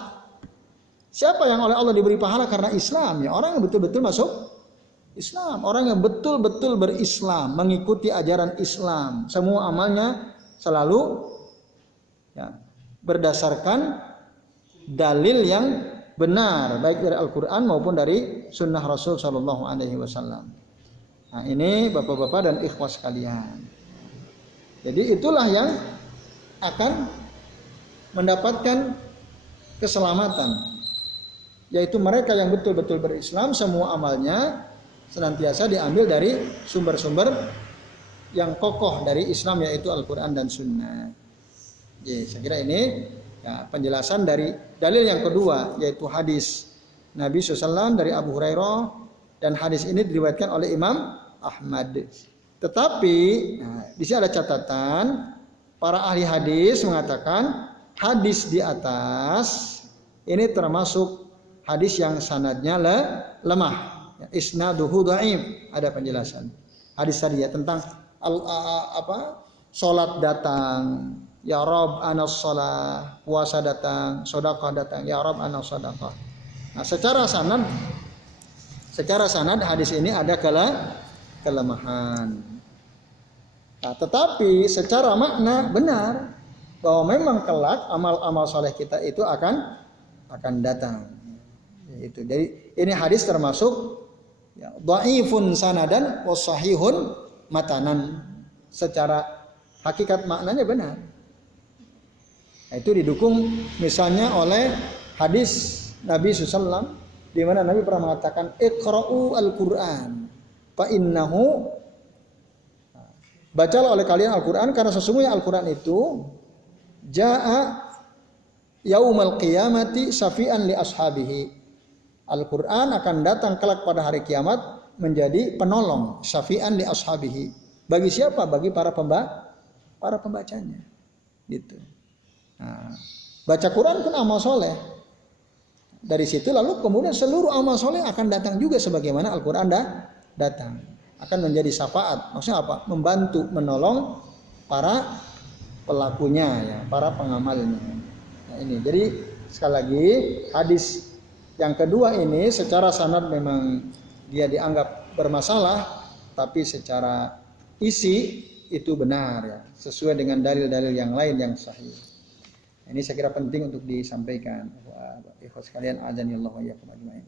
Siapa yang oleh Allah diberi pahala karena Islam? Ya, orang yang betul-betul masuk Islam, orang yang betul-betul berislam, mengikuti ajaran Islam, semua amalnya selalu ya, berdasarkan dalil yang benar, baik dari Al-Quran maupun dari Sunnah Rasul Sallallahu Alaihi Wasallam. Nah, ini bapak-bapak dan ikhwas sekalian. Jadi itulah yang akan mendapatkan keselamatan, yaitu mereka yang betul-betul berislam, semua amalnya senantiasa diambil dari sumber-sumber yang kokoh dari Islam, yaitu Al-Quran dan Sunnah. Jadi, saya kira ini ya, penjelasan dari dalil yang kedua, yaitu hadis Nabi SAW dari Abu Hurairah, dan hadis ini diriwayatkan oleh Imam Ahmad. Tetapi nah, di sini ada catatan, para ahli hadis mengatakan hadis di atas ini termasuk hadis yang sanadnya lemah, ya, isnaduhu dhaif. Ada penjelasan hadis tadi ya tentang salat datang, ya Rob anas shalah, puasa datang, sedekah datang, ya Rob anas sedekah. Nah, secara sanad hadis ini ada kelemahan. Nah, tetapi secara makna benar bahwa memang kelak amal-amal saleh kita itu akan datang. Itu. Jadi ini hadis termasuk ya, dhaifun sanadan wa sahihun matanan. Secara hakikat maknanya benar. Nah, itu didukung misalnya oleh hadis Nabi SAW di mana Nabi pernah mengatakan iqra'u al-Qur'an fa innahu, bacalah oleh kalian Al-Qur'an karena sesungguhnya Al-Qur'an itu jaa yaumal qiyamati syafi'an li ashabihi. Al-Qur'an akan datang kelak pada hari kiamat menjadi penolong, syafi'an li ashabihi. Bagi siapa? Bagi para pembacanya. Gitu. Nah, baca Quran pun amal soleh. Dari situ lalu kemudian seluruh amal soleh akan datang juga sebagaimana Al-Quran datang. Akan menjadi syafaat. Maksudnya apa? Membantu, menolong para pelakunya, ya, para pengamalnya. Nah, ini. Jadi sekali lagi hadis yang kedua ini secara sanad memang dia dianggap bermasalah, tapi secara isi itu benar, ya, sesuai dengan dalil-dalil yang lain yang sahih. Ini saya kira penting untuk disampaikan. Ikhwas sekalian, azanillahu wa iyyakum ajmain.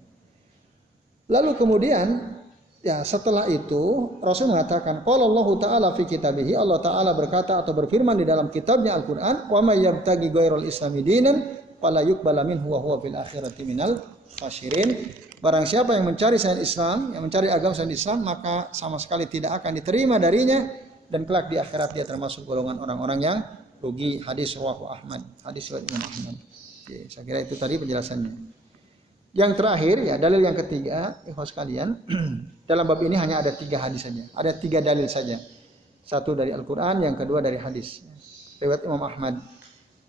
Lalu kemudian ya setelah itu Rasul mengatakan qala Allah taala fi kitabihi, Allah taala berkata atau berfirman di dalam kitabnya Al-Qur'an, wa may yabtaghi ghairal islami dinan fala yuqbala minhu wa huwa fil akhirati minal khasirin. Barang siapa yang mencari selain Islam, yang mencari agama selain Islam, maka sama sekali tidak akan diterima darinya, dan kelak di akhirat dia termasuk golongan orang-orang yang rugi. Hadis rawahu Ahmad, hadis riwayat Imam Ahmad. Oke, saya kira itu tadi penjelasannya. Yang terakhir ya dalil yang ketiga, ikhwas sekalian, dalam bab ini hanya ada 3 hadis saja, ada 3 dalil saja. Satu dari Al-Quran, yang kedua dari hadis riwayat Imam Ahmad.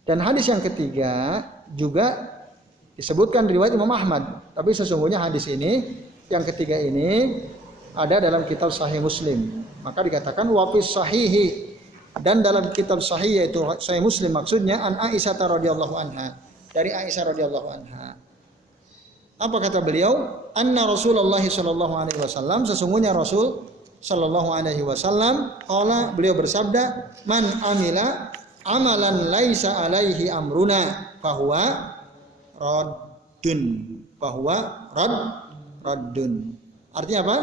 Dan hadis yang ketiga juga disebutkan riwayat Imam Ahmad, tapi sesungguhnya hadis ini yang ketiga ini ada dalam kitab Sahih Muslim. Maka dikatakan wa fis sahihi, dan dalam kitab sahih yaitu Sahih Muslim maksudnya an Aisyah radhiyallahu anha, dari Aisyah radhiyallahu anha. Apa kata beliau? Anna Rasulullah sallallahu alaihi wasallam, sesungguhnya Rasul sallallahu alaihi wasallam qala, beliau bersabda, man amila amalan laisa alaihi amruna fahuwa raddun. Artinya apa?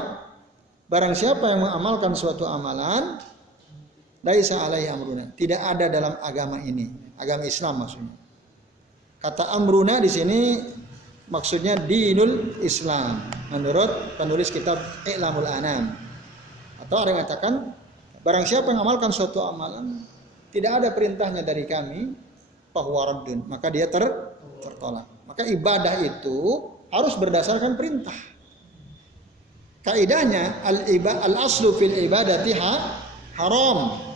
Barang siapa yang mengamalkan suatu amalan laisa alaihi amruna, tidak ada dalam agama ini, agama Islam maksudnya. Kata amruna di sini maksudnya dinul Islam menurut penulis kitab I'lamul Anam. Atau ada yang mengatakan barang siapa yang mengamalkan suatu amalan tidak ada perintahnya dari kami, fahuwa raddun, maka dia tertolak. Maka ibadah itu harus berdasarkan perintah. Kaidahnya al-aslu fil ibadati haram.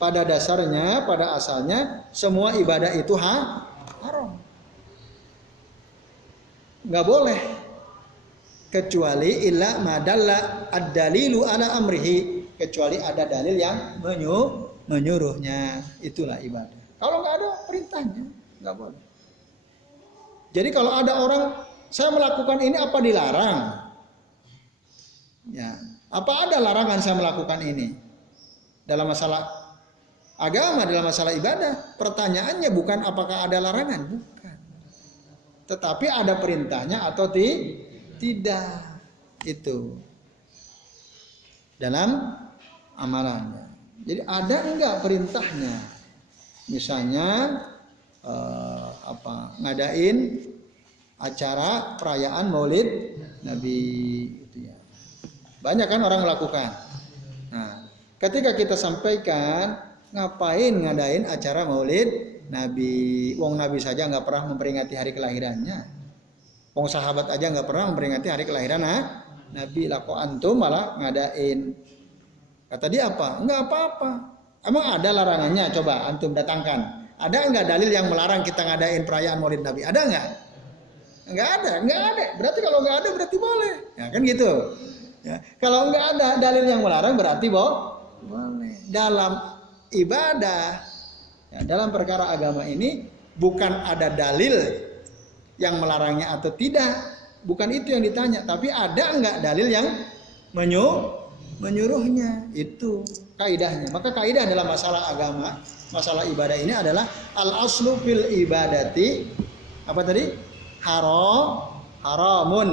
Pada dasarnya, pada asalnya semua ibadah itu haram. Nggak boleh kecuali illa madalla ad-dalilu ala amrihi, kecuali ada dalil yang menyuruhnya, itulah ibadah. Kalau nggak ada perintahnya nggak boleh. Jadi kalau ada orang saya melakukan ini apa dilarang? Ya, apa ada larangan saya melakukan ini dalam masalah agama dalam masalah ibadah. Pertanyaannya bukan apakah ada larangan, bukan. Tetapi ada perintahnya atau tidak. Itu dalam amalannya. Jadi ada enggak perintahnya? Misalnya ngadain acara perayaan Maulid Nabi itu ya. Banyak kan orang melakukan. Nah, ketika kita sampaikan ngapain ngadain acara Maulid Nabi? Wong Nabi saja nggak pernah memperingati hari kelahirannya. Wong sahabat aja nggak pernah memperingati hari kelahiran Nabi. Lah kok antum malah ngadain? Kata dia apa? Enggak apa-apa. Emang ada larangannya? Coba antum datangkan. Ada enggak dalil yang melarang kita ngadain perayaan Maulid Nabi? Ada enggak? Enggak ada. Berarti kalau enggak ada berarti boleh. Ya kan gitu. Ya. Kalau enggak ada dalil yang melarang berarti boleh. Dalam ibadah, ya, dalam perkara agama ini bukan ada dalil yang melarangnya atau tidak. Bukan itu yang ditanya. Tapi ada enggak dalil yang menyuruhnya? Itu kaidahnya. Maka kaidah dalam masalah agama, masalah ibadah ini adalah al-aslu fil ibadati apa tadi? Haramun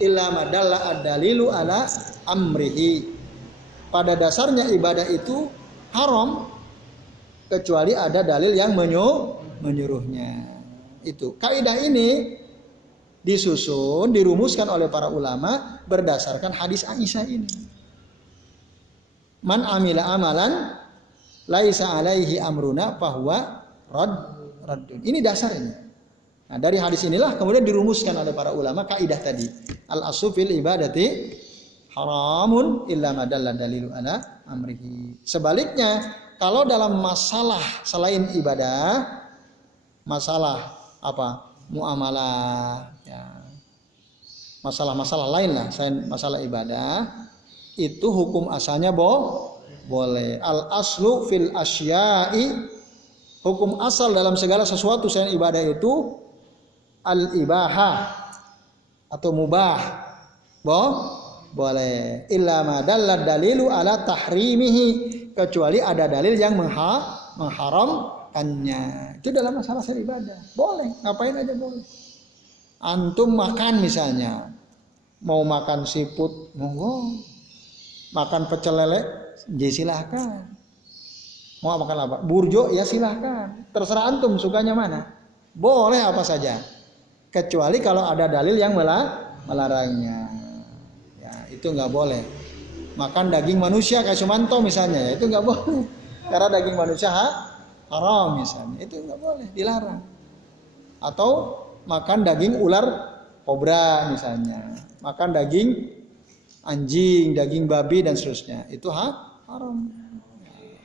illa madalla ad-dalilu ala amrihi. Pada dasarnya ibadah itu haram kecuali ada dalil yang menyuruhnya. Itu kaidah ini disusun, dirumuskan oleh para ulama berdasarkan hadis Aisyah ini. Man amila amalan laisa alaihi amruna fahuwa raddun. Ini dasarnya. Nah, dari hadis inilah kemudian dirumuskan oleh para ulama kaidah tadi. Al-aslu fil ibadati haramun illa ma dalla dalilu ala amrihi. Sebaliknya, kalau dalam masalah selain ibadah, masalah apa? Muamalah, ya. Masalah-masalah lain lah selain masalah ibadah, itu hukum asalnya boleh. Al-aslu fil asya'i, hukum asal dalam segala sesuatu selain ibadah itu al-ibahah atau mubah. Boleh. Illa ma dalla dalilu ala tahrimihi, kecuali ada dalil yang mengharamkannya. Itu dalam masalah selain ibadah. Boleh, ngapain aja boleh. Antum makan misalnya, mau makan siput, monggo. Makan pecel lele, ya silahkan. Mau makan apa? Burjo, ya silahkan. Terserah antum sukanya mana. Boleh apa saja. Kecuali kalau ada dalil yang melarangnya. Ya, itu nggak boleh. Makan daging manusia kayak Sumanto misalnya, ya, itu nggak boleh. Karena daging manusia haram misalnya, itu nggak boleh, dilarang. Atau makan daging ular kobra misalnya. Makan daging anjing, daging babi dan seterusnya, itu haram.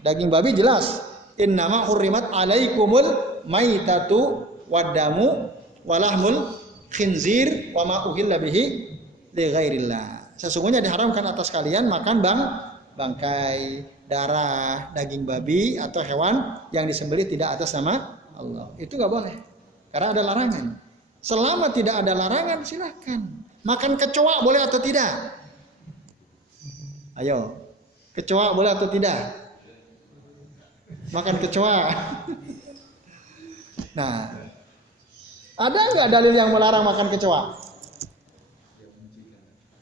Daging babi jelas, innama hurrimat alaikumul maitatu wadamu walahmul khinzir wa ma uhilla bihi li ghairillah. Sesungguhnya diharamkan atas kalian makan bangkai, darah, daging babi atau hewan yang disembelih tidak atas nama Allah. Itu nggak boleh, karena ada larangan. Selama tidak ada larangan, silahkan. Makan kecoa boleh atau tidak? Ayo, kecoa boleh atau tidak? Makan kecoa. Nah, ada nggak dalil yang melarang makan kecoa?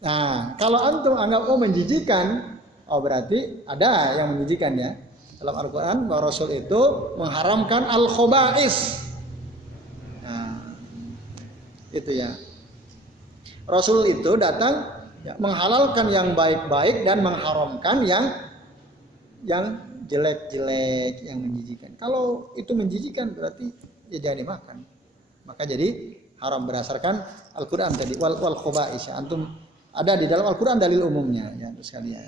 Nah, kalau antum anggap menjijikan, berarti ada yang menjijikan ya. Dalam Al-Quran bahwa Rasul itu mengharamkan al-khobais. Nah, itu ya. Rasul itu datang ya, menghalalkan yang baik-baik dan mengharamkan yang jelek-jelek, yang menjijikan. Kalau itu menjijikan berarti ya jangan dimakan. Maka jadi haram berdasarkan Al-Quran tadi wal khobais. Antum ada di dalam Al-Quran dalil umumnya ya sekalian.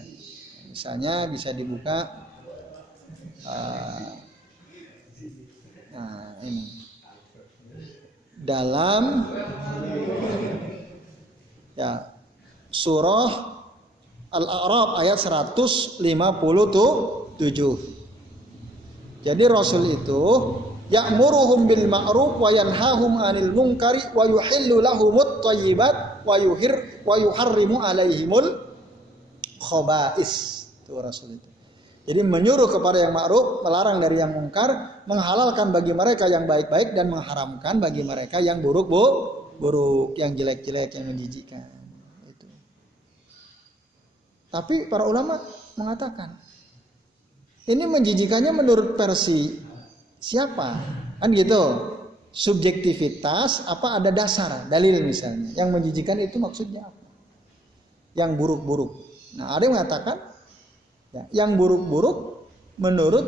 Misalnya bisa dibuka nah ini dalam ya surah Al-A'raf ayat 157. Jadi Rasul itu ya'muruhum bil ma'ruf wa yanhahum 'anil munkari wa yuhillu lahumut thayyibat wa yuharrimu 'alaihimul khaba'is. Itu Rasul itu. Jadi menyuruh kepada yang ma'ruf, melarang dari yang mungkar, menghalalkan bagi mereka yang baik-baik dan mengharamkan bagi mereka yang buruk, yang jelek-jelek, yang menjijikkan. Itu. Tapi para ulama mengatakan, ini menjijikannya menurut versi siapa? Kan gitu. Subjektivitas apa ada dasar, dalil misalnya. Yang menjijikan itu maksudnya apa? Yang buruk-buruk. Nah, ada yang mengatakan yang buruk-buruk menurut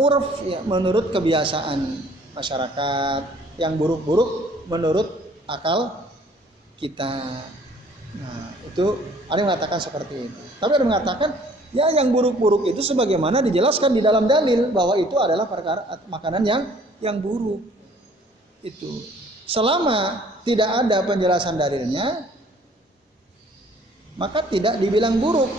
urf, menurut kebiasaan masyarakat, yang buruk-buruk menurut akal kita. Nah, itu ada yang mengatakan seperti itu. Tapi ada yang mengatakan yang buruk-buruk itu sebagaimana dijelaskan di dalam dalil bahwa itu adalah perkara makanan yang buruk. Itu. Selama tidak ada penjelasan dalilnya, maka tidak dibilang buruk.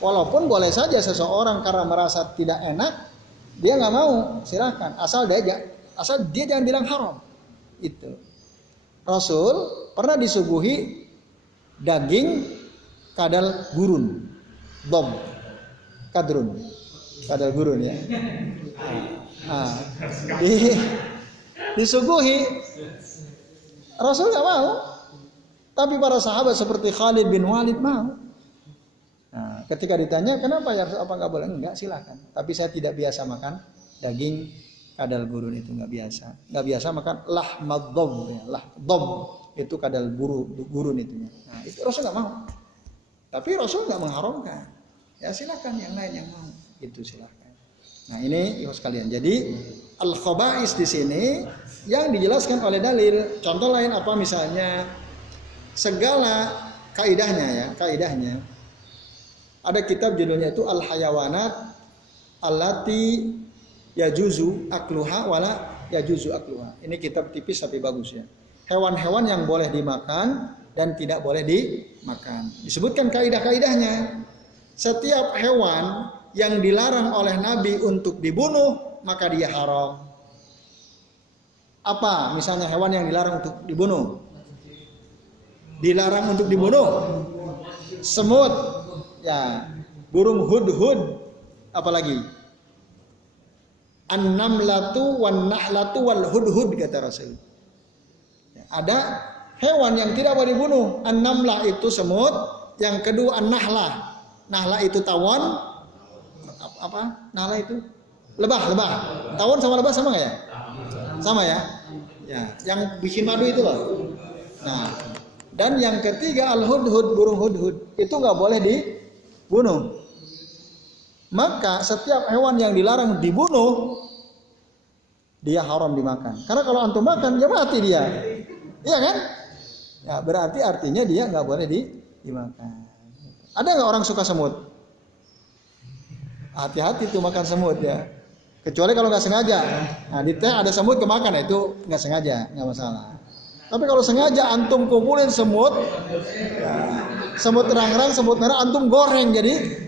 Walaupun boleh saja seseorang karena merasa tidak enak, dia nggak mau, silakan. Asal dia jangan bilang haram. Itu. Rasul pernah disuguhi daging kadal gurun, kadal gurun ya. Disuguhi, Rasul nggak mau. Tapi para sahabat seperti Khalid bin Walid mau. Nah, ketika ditanya kenapa ya apa nggak boleh? Enggak, silakan. Tapi saya tidak biasa makan daging kadal gurun, itu nggak biasa. Nggak biasa makan lahmadzom, lahdzom itu kadal gurun itunya. Nah, itu Rasul nggak mau. Tapi Rasul nggak mengharamkan. Ya silakan yang lain yang mau. Itu silakan. Nah ini ibu sekalian. Jadi al-khaba'is di sini yang dijelaskan oleh dalil. Contoh lain apa misalnya? Segala kaidahnya. Ada kitab judulnya itu Al-Hayawanat Allati Yajuzu Akluha Wala Yajuzu Akluha. Ini kitab tipis tapi bagus ya. Hewan-hewan yang boleh dimakan dan tidak boleh dimakan. Disebutkan kaidah-kaidahnya. Setiap hewan yang dilarang oleh Nabi untuk dibunuh, maka dia haram. Apa misalnya hewan yang dilarang untuk dibunuh? Dilarang untuk dibunuh semut, ya, burung hudhud, apalagi an-namlatu wan nahlatu wal hudhud kata Rasul. Ya, ada hewan yang tidak boleh dibunuh. An-namlah itu semut, yang kedua an-nahlah. Nahlah itu tawon. Apa? Nahlah itu lebah. Tawon sama lebah sama nggak ya? Sama ya. Ya, yang bikin madu itu loh. Nah, dan yang ketiga al-hudhud, burung hudhud, itu nggak boleh dibunuh. Maka setiap hewan yang dilarang dibunuh, dia haram dimakan. Karena kalau antum makan, ya mati dia. Iya kan? Ya berarti artinya dia nggak boleh dimakan. Ada nggak orang suka semut? Hati-hati tuh makan semut ya. Kecuali kalau nggak sengaja. Nah di teh ada semut kemakan, itu nggak sengaja, nggak masalah. Tapi kalau sengaja antum kumpulin semut, ya, semut terang-terang, semut merah, antum goreng jadi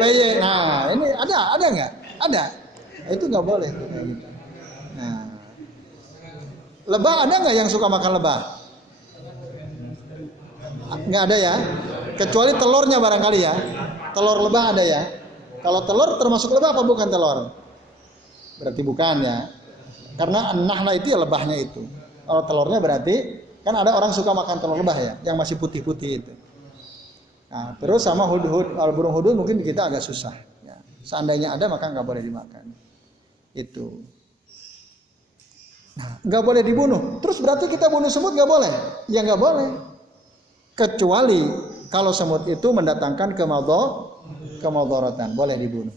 peye. Nah ini ada nggak? Ada. Itu nggak boleh. Nah, lebah ada nggak yang suka makan lebah? Nggak ada ya. Kecuali telurnya barangkali ya. Telur lebah ada ya. Kalau telur termasuk lebah apa bukan telur? Berarti bukan ya. Karena nahlah itu ya lebahnya itu. Kalau telurnya berarti kan ada orang suka makan telur lebah ya, yang masih putih-putih itu. Nah, terus sama hudhud, kalau burung hudhud mungkin kita agak susah. Ya. Seandainya ada maka nggak boleh dimakan. Itu. Nah, nggak boleh dibunuh. Terus berarti kita bunuh semut nggak boleh? Ya nggak boleh. Kecuali kalau semut itu mendatangkan kemadharatan, boleh dibunuh.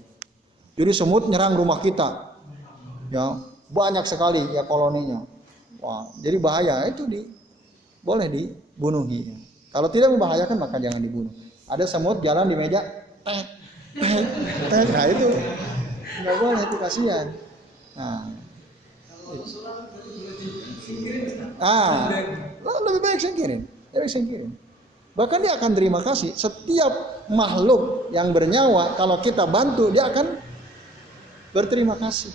Jadi semut nyerang rumah kita, ya banyak sekali ya koloninya. Wah, jadi bahaya itu boleh dibunuhi. Kalau tidak membahayakan maka jangan dibunuh. Ada semut jalan di meja, nah itu nggak boleh, itu kasihan. Lebih baik singkirin. Bahkan dia akan terima kasih. Setiap makhluk yang bernyawa kalau kita bantu dia akan berterima kasih.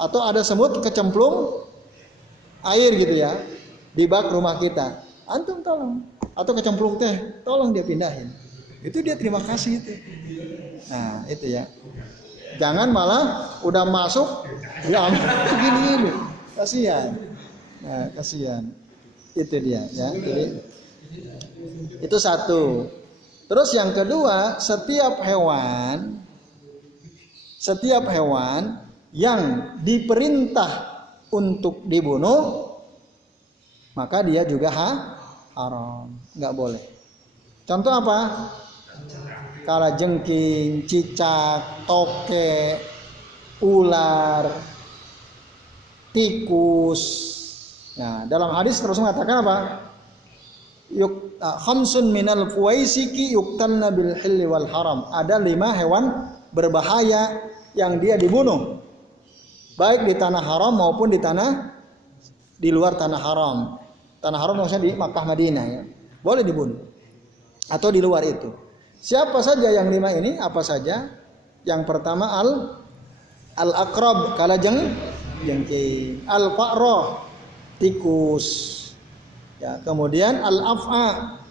Atau ada semut kecemplung air gitu ya di bak rumah kita, antum tolong, atau kecemplung teh, tolong dia pindahin. Itu dia terima kasih itu. Nah, itu ya. Jangan malah udah masuk ya begini. Kasihan. Nah, kasihan. Itu dia ya. Jadi itu satu. Terus yang kedua, setiap hewan yang diperintah untuk dibunuh maka dia juga haram, nggak boleh. Contoh apa? Kalajengking, cicak, toke, ular, tikus. Nah, dalam hadis terus mengatakan apa? Khamsun minal fuwaisiki yuktanna bil hilli wal haram. Ada 5 hewan berbahaya yang dia dibunuh, baik di tanah haram maupun di luar tanah haram. Tanah haram maksudnya di Makkah Madinah ya. Boleh dibunuh. Atau di luar itu. Siapa saja yang 5 ini? Apa saja? Yang pertama al-aqrab, kalajengking, al-fa'rah, tikus. Ya, kemudian al-af'a,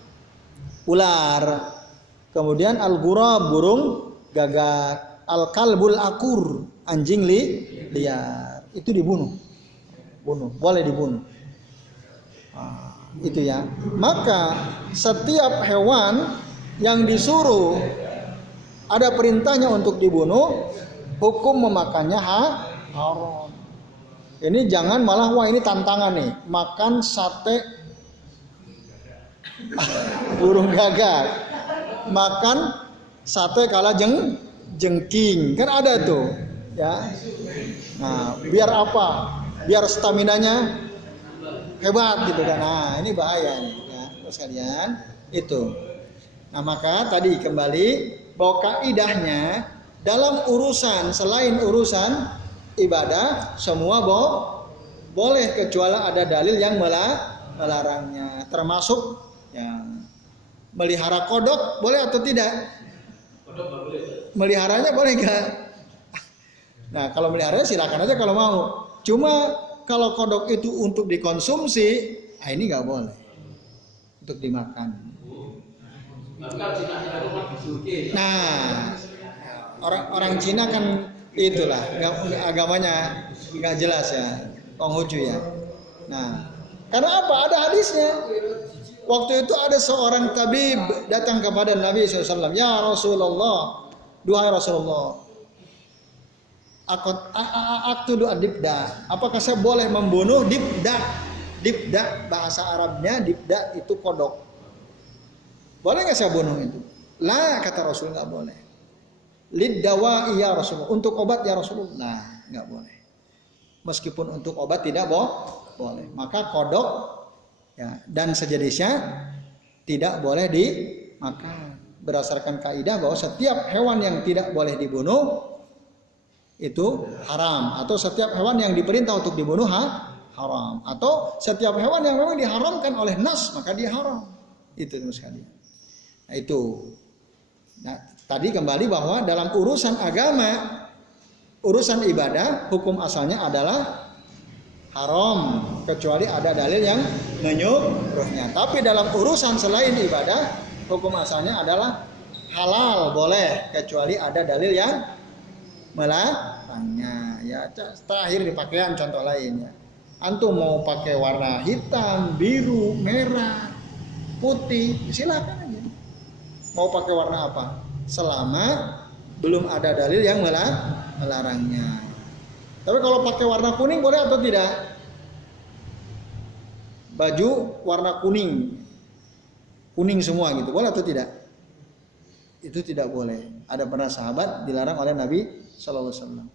ular. Kemudian al-ghurab, burung gagak. Al-kalbul akur, anjing liar. Itu dibunuh. Boleh dibunuh. Itu ya. Maka setiap hewan yang disuruh ada perintahnya untuk dibunuh, hukum memakannya haram. Ini jangan malah wah ini tantangan nih, makan sate burung gagak, makan sate kalajengking, kan ada tuh, ya. Nah, biar apa? Biar staminanya hebat gitu kan. Nah, ini bahaya nih ya, terus kalian itu. Nah, maka tadi kembali bahwa kaidahnya dalam urusan selain urusan ibadah semua boleh kecuali ada dalil yang melarangnya. Termasuk yang melihara kodok boleh atau tidak? Kodok boleh. Meliharanya boleh enggak? Nah, kalau meliharanya silakan aja kalau mau. Cuma kalau kodok itu untuk dikonsumsi, ini nggak boleh untuk dimakan. Nah, orang Cina kan itulah, agamanya nggak jelas ya, Konghucu ya. Nah, karena apa? Ada hadisnya. Waktu itu ada seorang tabib datang kepada Nabi SAW. Ya Rasulullah, duhai Rasulullah, Aqtulu ad-dibda. Apakah saya boleh membunuh dibda? Dibda bahasa Arabnya dibda itu kodok. Boleh nggak saya bunuh itu? Lah, kata Rasul, nggak boleh. Liddawa ya Rasulullah, untuk obat ya Rasulullah. Nah, nggak boleh. Meskipun untuk obat tidak boleh. Maka kodok ya dan sejenisnya tidak boleh dimakan. Berdasarkan kaidah bahwa setiap hewan yang tidak boleh dibunuh itu haram, atau setiap hewan yang diperintah untuk dibunuh haram, atau setiap hewan yang memang diharamkan oleh nas maka dia haram. Itu sekalian. Nah, itu. Nah, tadi kembali bahwa dalam urusan agama, urusan ibadah, hukum asalnya adalah haram kecuali ada dalil yang menyuruhnya. Tapi dalam urusan selain ibadah, hukum asalnya adalah halal, boleh kecuali ada dalil yang melarangnya. Ya, terakhir di pakaian contoh lainnya. Antum mau pakai warna hitam, biru, merah, putih, silakan aja. Mau pakai warna apa? Selama belum ada dalil yang melarangnya. Tapi kalau pakai warna kuning boleh atau tidak? Baju warna kuning semua gitu, boleh atau tidak? Itu tidak boleh. Ada pernah sahabat dilarang oleh Nabi Sallallahu Alaihi Wasallam.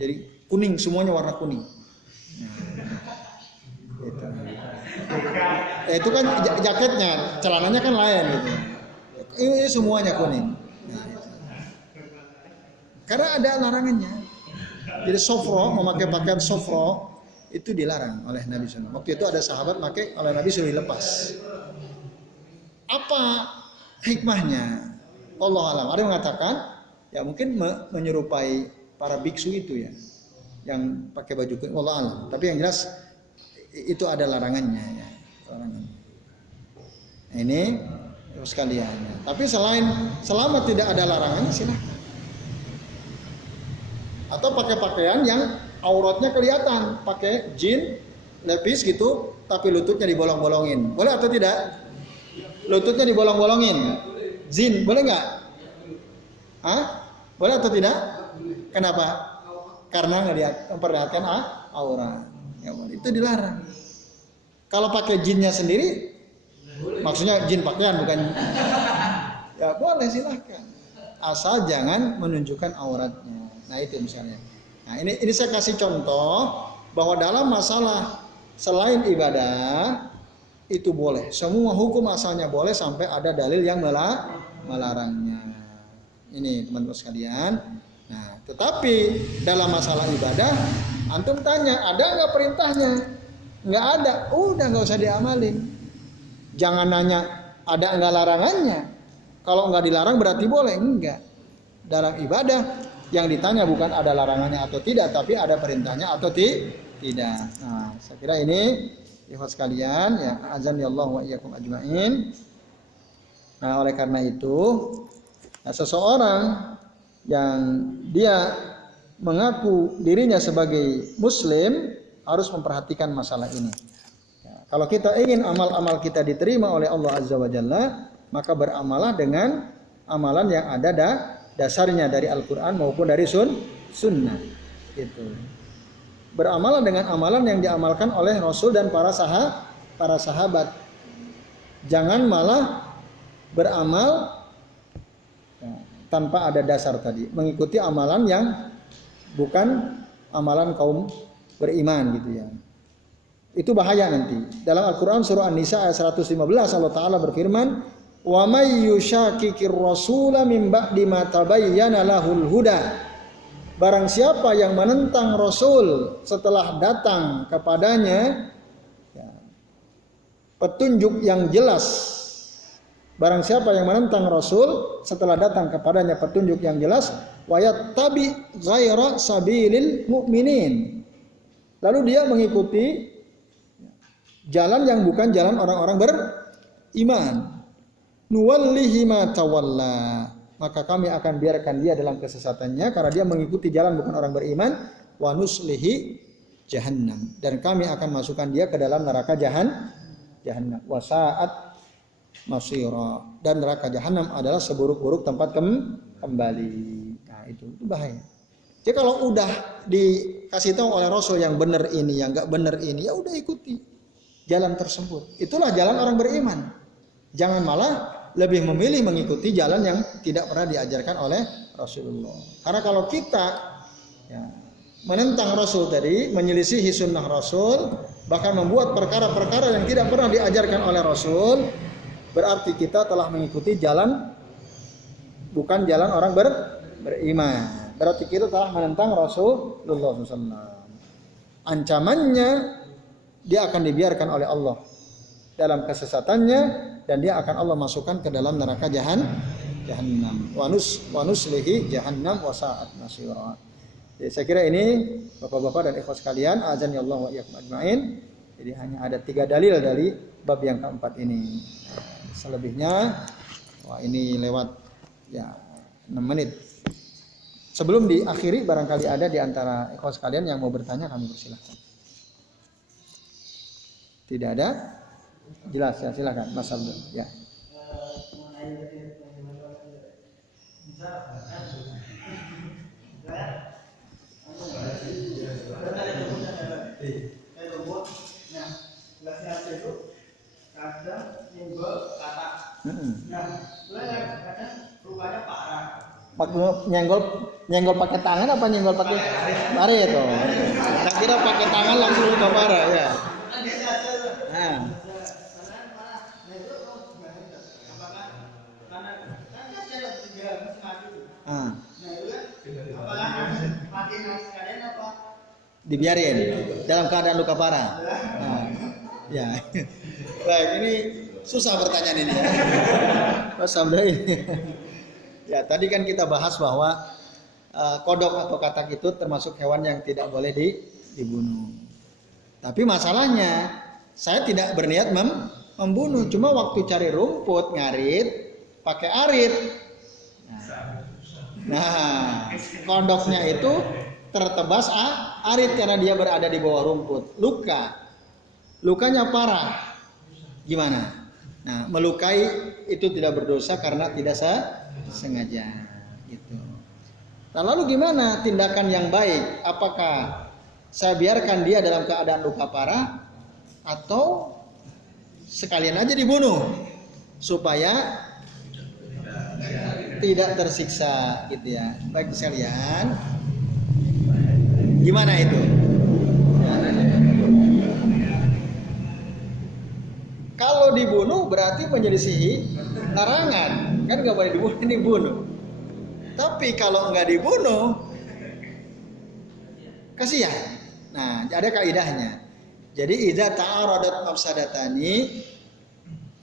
Jadi kuning, semuanya warna kuning. Nah, itu kan jaketnya, celananya kan lain gitu. Ini semuanya kuning. Nah, karena ada larangannya. Jadi sofro, memakai pakaian sofro itu dilarang oleh Nabi SAW. Waktu itu ada sahabat pakai, oleh Nabi suruh dilepas. Apa hikmahnya? Allah alam. Ada yang mengatakan, ya mungkin menyerupai para biksu itu ya, yang pakai baju kuning. Allah alam. Tapi yang jelas itu ada larangannya. Ya. Larangan. Ini sekalian. Tapi selama tidak ada larangannya silahkan. Atau pakai pakaian yang auratnya kelihatan, pakai jin, lepis gitu, tapi lututnya dibolong-bolongin. Boleh atau tidak? Lututnya dibolong-bolongin. Jin, boleh nggak? Hah? Boleh atau tidak? Kenapa? Karena memperlihatkan aurat. Ya, itu dilarang. Kalau pakai jinnya sendiri, maksudnya jin pakaian bukan? Ya boleh silahkan. Asal jangan menunjukkan auratnya. Nah itu misalnya. Nah ini saya kasih contoh bahwa dalam masalah selain ibadah itu boleh. Semua hukum asalnya boleh sampai ada dalil yang melarangnya. Ini teman-teman sekalian. Nah tetapi dalam masalah ibadah antum tanya ada nggak perintahnya? Nggak ada. Udah nggak usah diamalin. Jangan nanya ada nggak larangannya. Kalau nggak dilarang berarti boleh. Enggak. Dalam ibadah yang ditanya bukan ada larangannya atau tidak, tapi ada perintahnya atau tidak. Nah, saya kira ini ikhwas sekalian, ya azan ya Allah wa iyyakum ajmain. Nah, oleh karena itu, seseorang yang dia mengaku dirinya sebagai muslim harus memperhatikan masalah ini. Ya, kalau kita ingin amal-amal kita diterima oleh Allah Azza wa Jalla, maka beramalah dengan amalan yang ada dasarnya dari Al-Quran maupun dari sunnah. Gitu. Beramalah dengan amalan yang diamalkan oleh Rasul dan para sahabat. Jangan malah beramal tanpa ada dasar tadi. Mengikuti amalan yang bukan amalan kaum beriman gitu ya. Itu bahaya nanti. Dalam Al-Quran surah An-Nisa ayat 115 Allah Ta'ala berfirman, wa may yushakikir rasula min ba'di ma tabayyana lahul huda. Barang siapa yang menentang Rasul setelah datang kepadanya petunjuk yang jelas. Barang siapa yang menentang Rasul setelah datang kepadanya petunjuk yang jelas, wa yattabi ghaira sabilil mu'minin. Lalu dia mengikuti jalan yang bukan jalan orang-orang beriman. Nuwallihi ma tawalla, maka kami akan biarkan dia dalam kesesatannya karena dia mengikuti jalan bukan orang beriman. Wa nuslihi jahannam, dan kami akan masukkan dia ke dalam neraka jahannam. Wa sa'at masira, dan neraka jahannam adalah seburuk-buruk tempat kembali. Nah itu bahaya. Jadi kalau udah dikasih tahu oleh Rasul yang benar ini, yang enggak benar ini, ya udah ikuti jalan tersebut. Itulah jalan orang beriman. Jangan malah lebih memilih mengikuti jalan yang tidak pernah diajarkan oleh Rasulullah. Karena kalau kita menentang Rasul tadi, menyelisihi sunnah Rasul, bahkan membuat perkara-perkara yang tidak pernah diajarkan oleh Rasul, berarti kita telah mengikuti jalan bukan jalan orang beriman. Berarti kita telah menentang Rasulullah SAW. Ancamannya dia akan dibiarkan oleh Allah dalam kesesatannya, dan dia akan Allah masukkan ke dalam neraka jahannam. Wa nuslihi jahannam wa sa'at masira. Jadi saya kira ini Bapak-bapak dan ikhwas sekalian, azan ya Allah wa iyyakum ajmain. Jadi hanya ada 3 dalil dari bab yang keempat ini. Selebihnya ini lewat 6 menit. Sebelum diakhiri, barangkali ada di antara ikhwas sekalian yang mau bertanya, kami persilahkan. Tidak ada? Jelas ya, silakan Mas Abdul. Ya. Nyenggol pakai tangan apa nyenggol pakai bare itu? Saya kira pakai tangan langsung ke bara ya. Nah. Dibiarin dalam keadaan luka parah. Ya. Baik, ini susah pertanyaan ini ya. Mas Abdul ini. Ya, tadi kan kita bahas bahwa kodok atau katak itu termasuk hewan yang tidak boleh dibunuh. Tapi masalahnya saya tidak berniat membunuh. Cuma waktu cari rumput ngarit pakai arit. Nah, kodoknya itu tertebas arit karena dia berada di bawah rumput. Lukanya parah. Gimana? Nah, melukai itu tidak berdosa karena tidak sengaja. Gitu. Nah, lalu gimana tindakan yang baik? Apakah saya biarkan dia dalam keadaan luka parah atau sekalian aja dibunuh supaya tidak tersiksa gitu ya. Baik sekalian. Gimana itu? Kalau dibunuh berarti menyelisihi larangan. Kan nggak boleh dibunuh. Tapi kalau nggak dibunuh, kasihan. Nah, ada kaidahnya. Jadi idza ta'aradat mafsadatani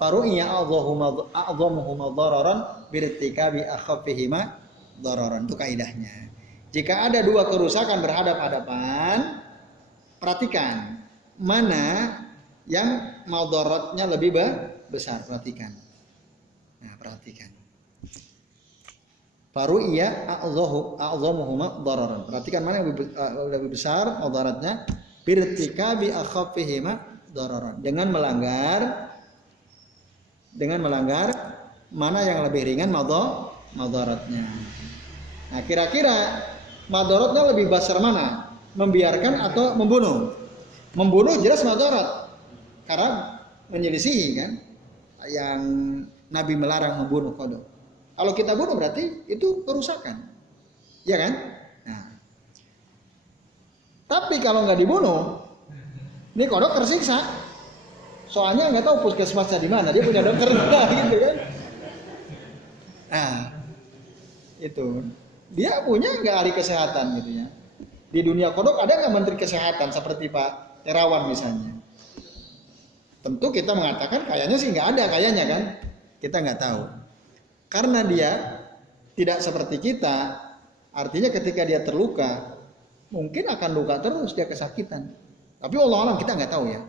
faru'iya a'dhamuhuma dhararan birtikabi akhaffihima dhararan. Itu kaidahnya. Jika ada dua kerusakan berhadap-hadapan, perhatikan mana yang madaratnya lebih besar. Perhatikan. Nah, perhatikan. Faru'iya a'dhamuhuma dhararan. Perhatikan mana yang lebih besar madaratnya. Birtikabi akhaffihima dhararan. Dengan melanggar mana yang lebih ringan madaratnya. Nah, kira-kira madaratnya lebih besar mana? Membiarkan atau membunuh? Membunuh jelas madarat. Karena menyelisihi kan yang Nabi melarang membunuh kodok. Kalau kita bunuh berarti itu kerusakan. Ya kan? Nah. Tapi kalau nggak dibunuh, ini kodok tersiksa. Soalnya nggak tahu puskesmasnya di mana. Dia punya dokter gitu kan. Nah, itu. Dia punya nggak ahli kesehatan gitu ya. Di dunia kodok ada nggak menteri kesehatan seperti Pak Terawan misalnya? Tentu kita mengatakan kayaknya sih nggak ada kayaknya kan. Kita nggak tahu. Karena dia tidak seperti kita, artinya ketika dia terluka, mungkin akan luka terus dia kesakitan. Tapi Allah alam kita nggak tahu ya.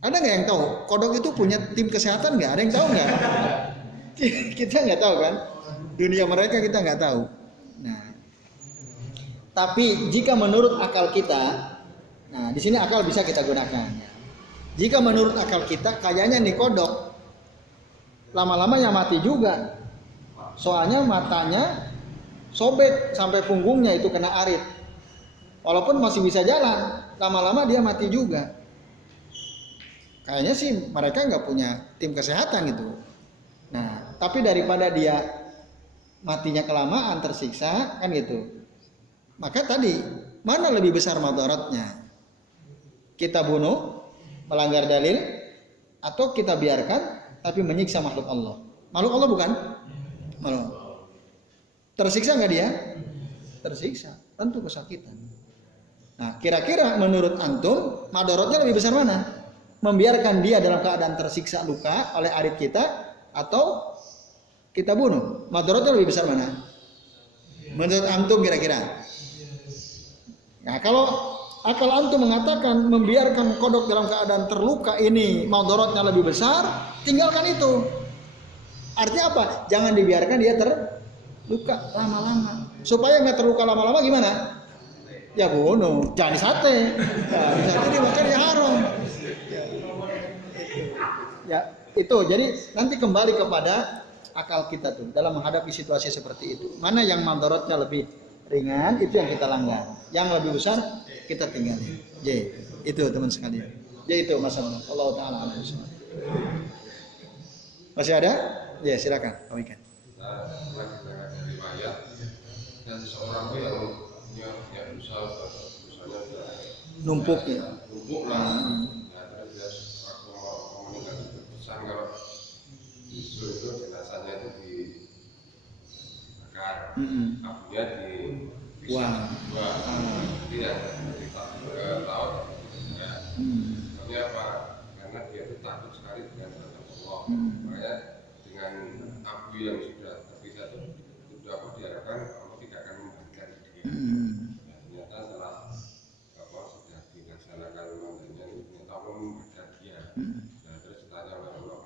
Ada nggak yang tahu? Kodok itu punya tim kesehatan nggak? Ada yang tahu nggak? Kita nggak tahu kan? Dunia mereka kita nggak tahu. Nah, tapi jika menurut akal kita, nah di sini akal bisa kita gunakan. Jika menurut akal kita, kayaknya nih kodok lama-lama ya mati juga. Soalnya matanya sobek sampai punggungnya itu kena arit. Walaupun masih bisa jalan, lama-lama dia mati juga. Kayaknya sih mereka nggak punya tim kesehatan gitu. Nah, tapi daripada dia matinya kelamaan tersiksa kan gitu. Maka tadi mana lebih besar madaratnya? Kita bunuh, melanggar dalil, atau kita biarkan tapi menyiksa makhluk Allah? Makhluk Allah bukan? Makhluk. Tersiksa nggak dia? Tersiksa, tentu kesakitan. Nah, kira-kira menurut antum madaratnya lebih besar mana? Membiarkan dia dalam keadaan tersiksa luka oleh arit kita atau kita bunuh? Madaratnya lebih besar mana? Menurut antum kira-kira? Nah, kalau akal antum mengatakan membiarkan kodok dalam keadaan terluka ini madaratnya lebih besar, tinggalkan itu. Artinya apa? Jangan dibiarkan dia terluka lama-lama. Supaya nggak terluka lama-lama gimana? Ya bunuh, jangan di sate. Nah, di sate dimakan ya haram. Ya itu. Jadi nanti kembali kepada akal kita tuh dalam menghadapi situasi seperti itu. Mana yang madaratnya lebih ringan itu yang kita langgar. Yang lebih besar kita tinggalin. Itu teman sekalian. Itu masalah. Allah taala alam. Masih ada? Ya silakan. Kami kan. Dari mayat dan seseorang itu yang usahanya Numpuk ya. numpuk lah. Nah, terus waktu mau meninggal itu pesan kalau justru itu jenazahnya itu dibakar, abunya dipisah dua, tidak ke laut. Sebabnya apa? Karena dia itu takut sekali dengan Allah. Makanya dengan abu yang sudah terpisah itu sudah diharapkan Allah tidak akan membagikan dia. Ternyata setelah sudah dilaksanakan mandannya ini ternyata Allah membagikan dia. Nah, terus ditanya oleh Allah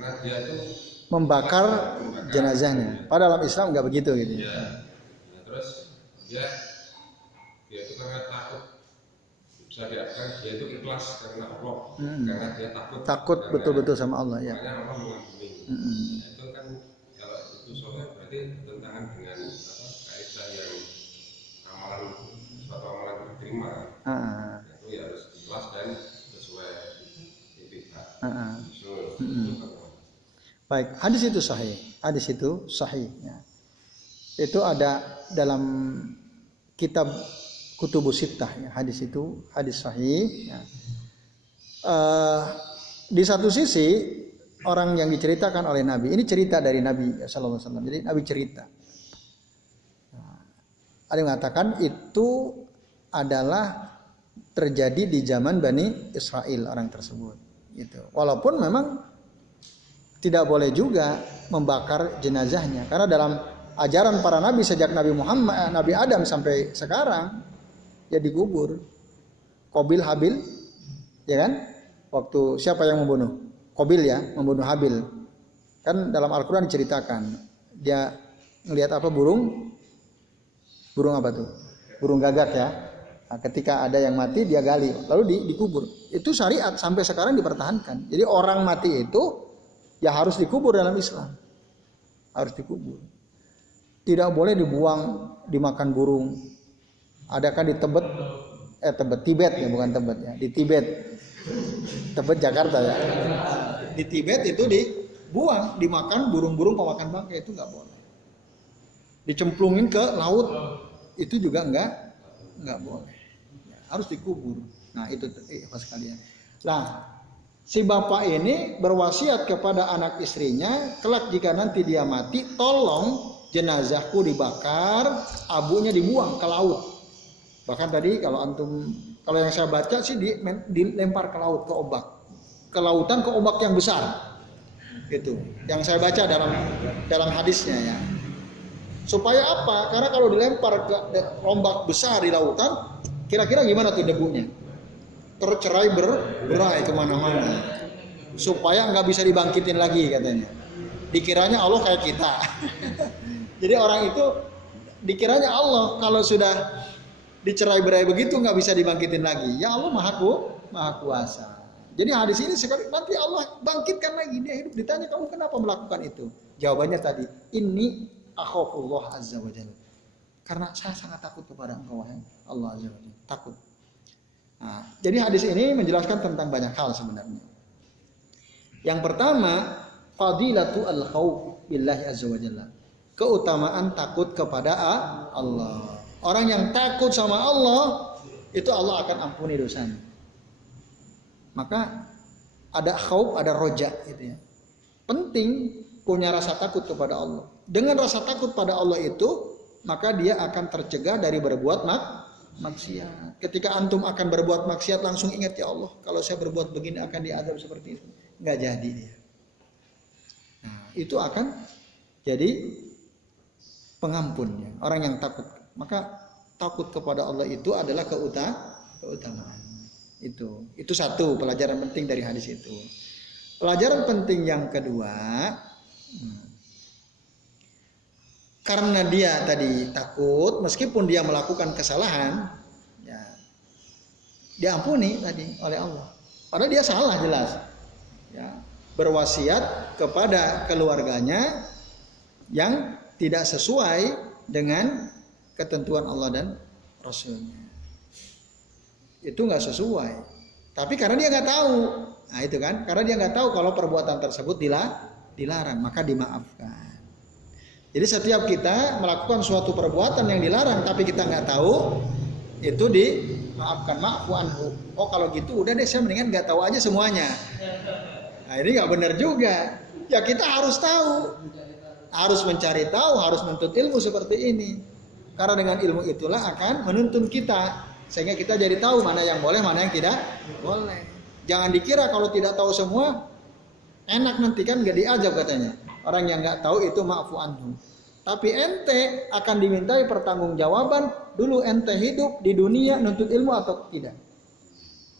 karena dia itu membakar jenazahnya. Padahal dalam Islam nggak begitu gitu. Ya. Nah, terus dia itu karena takut, bisa diartikan dia itu ikhlas karena Allah, karena dia takut betul-betul sama Allah ya. Makanya Allah mengampuni. Nah, itu kan kalau itu soal berarti tentangan dengan kaidah yang suatu amalan diterima. Itu ya harus ikhlas dan sesuai etika. Baik, hadis itu sahih ya. Itu ada dalam kitab Kutubus Sittah ya, hadis sahih ya. Di satu sisi orang yang diceritakan oleh Nabi, ini cerita dari Nabi sallallahu alaihi wasallam. Jadi Nabi cerita. Ada yang mengatakan itu adalah terjadi di zaman Bani Israel orang tersebut gitu. Walaupun memang tidak boleh juga membakar jenazahnya karena dalam ajaran para nabi sejak Nabi Muhammad, Nabi Adam sampai sekarang ya dikubur. Qabil Habil, ya kan? Waktu siapa yang membunuh? Qabil ya, membunuh Habil. Kan dalam Al-Qur'an diceritakan, dia ngelihat apa burung apa tuh? Burung gagak ya. Nah, ketika ada yang mati dia gali, lalu dikubur. Itu syariat sampai sekarang dipertahankan. Jadi orang mati itu ya harus dikubur dalam Islam. Harus dikubur. Tidak boleh dibuang, dimakan burung. Adakah di Tibet ya, bukan Tebet ya, di Tibet. Tebet Jakarta ya. Di Tibet itu dibuang, dimakan burung-burung pemakan bangkai, itu nggak boleh. Dicemplungin ke laut, itu juga nggak boleh. Ya, harus dikubur. Nah itu pas kalian. Nah si bapak ini berwasiat kepada anak istrinya, kelak jika nanti dia mati, tolong jenazahku dibakar, abunya dibuang ke laut. Bahkan tadi kalau yang saya baca sih dilempar ke laut, ke ombak, ke lautan, ke ombak yang besar. Itu yang saya baca dalam hadisnya ya. Supaya apa? Karena kalau dilempar ke ombak besar di lautan, kira-kira gimana tuh debunya? Tercerai berai kemana-mana. Supaya nggak bisa dibangkitin lagi katanya. Dikiranya Allah kayak kita. Jadi orang itu dikiranya Allah kalau sudah dicerai berai begitu nggak bisa dibangkitin lagi. Ya Allah maha kuasa. Jadi hadis ini sekali nanti Allah bangkitkan lagi, dia hidup. Ditanya kamu kenapa melakukan itu? Jawabannya tadi, ini akhafullah azza wa jalla. Karena saya sangat takut kepada Engkau wahai Allah azza wa jalla. Takut. Nah, jadi hadis ini menjelaskan tentang banyak hal sebenarnya. Yang pertama, fadilatu al-khauf billahi azza wa jalla. Keutamaan takut kepada Allah. Orang yang takut sama Allah, itu Allah akan ampuni dosanya. Maka ada khauf, ada roja gitu ya. Penting punya rasa takut kepada Allah. Dengan rasa takut pada Allah itu, maka dia akan tercegah dari berbuat maksiat. Ketika antum akan berbuat maksiat, langsung ingat ya Allah, kalau saya berbuat begini akan diazab seperti itu. Nggak jadi dia. Nah, itu akan jadi pengampunnya. Orang yang takut, maka takut kepada Allah itu adalah keutamaan. Itu satu pelajaran penting dari hadis itu. Pelajaran penting yang kedua, karena dia tadi takut, meskipun dia melakukan kesalahan, ya, diampuni tadi oleh Allah. Padahal dia salah jelas. Ya, berwasiat kepada keluarganya yang tidak sesuai dengan ketentuan Allah dan Rasulnya. Itu nggak sesuai. Tapi karena dia nggak tahu, nah itu kan, karena dia nggak tahu kalau perbuatan tersebut dilarang, maka dimaafkan. Jadi setiap kita melakukan suatu perbuatan yang dilarang, tapi kita nggak tahu, itu dimaafkan, ma'fu anhu. Oh kalau gitu udah deh, saya mendingan nggak tahu aja semuanya. Nah ini nggak benar juga. Ya kita harus tahu, harus mencari tahu, harus menuntut ilmu seperti ini. Karena dengan ilmu itulah akan menuntun kita. Sehingga kita jadi tahu mana yang boleh, mana yang tidak boleh. Jangan dikira kalau tidak tahu semua, enak nanti kan gak diajab katanya. Orang yang gak tahu itu ma'fu anhu. Tapi ente akan dimintai pertanggungjawaban dulu ente hidup di dunia nuntut ilmu atau tidak.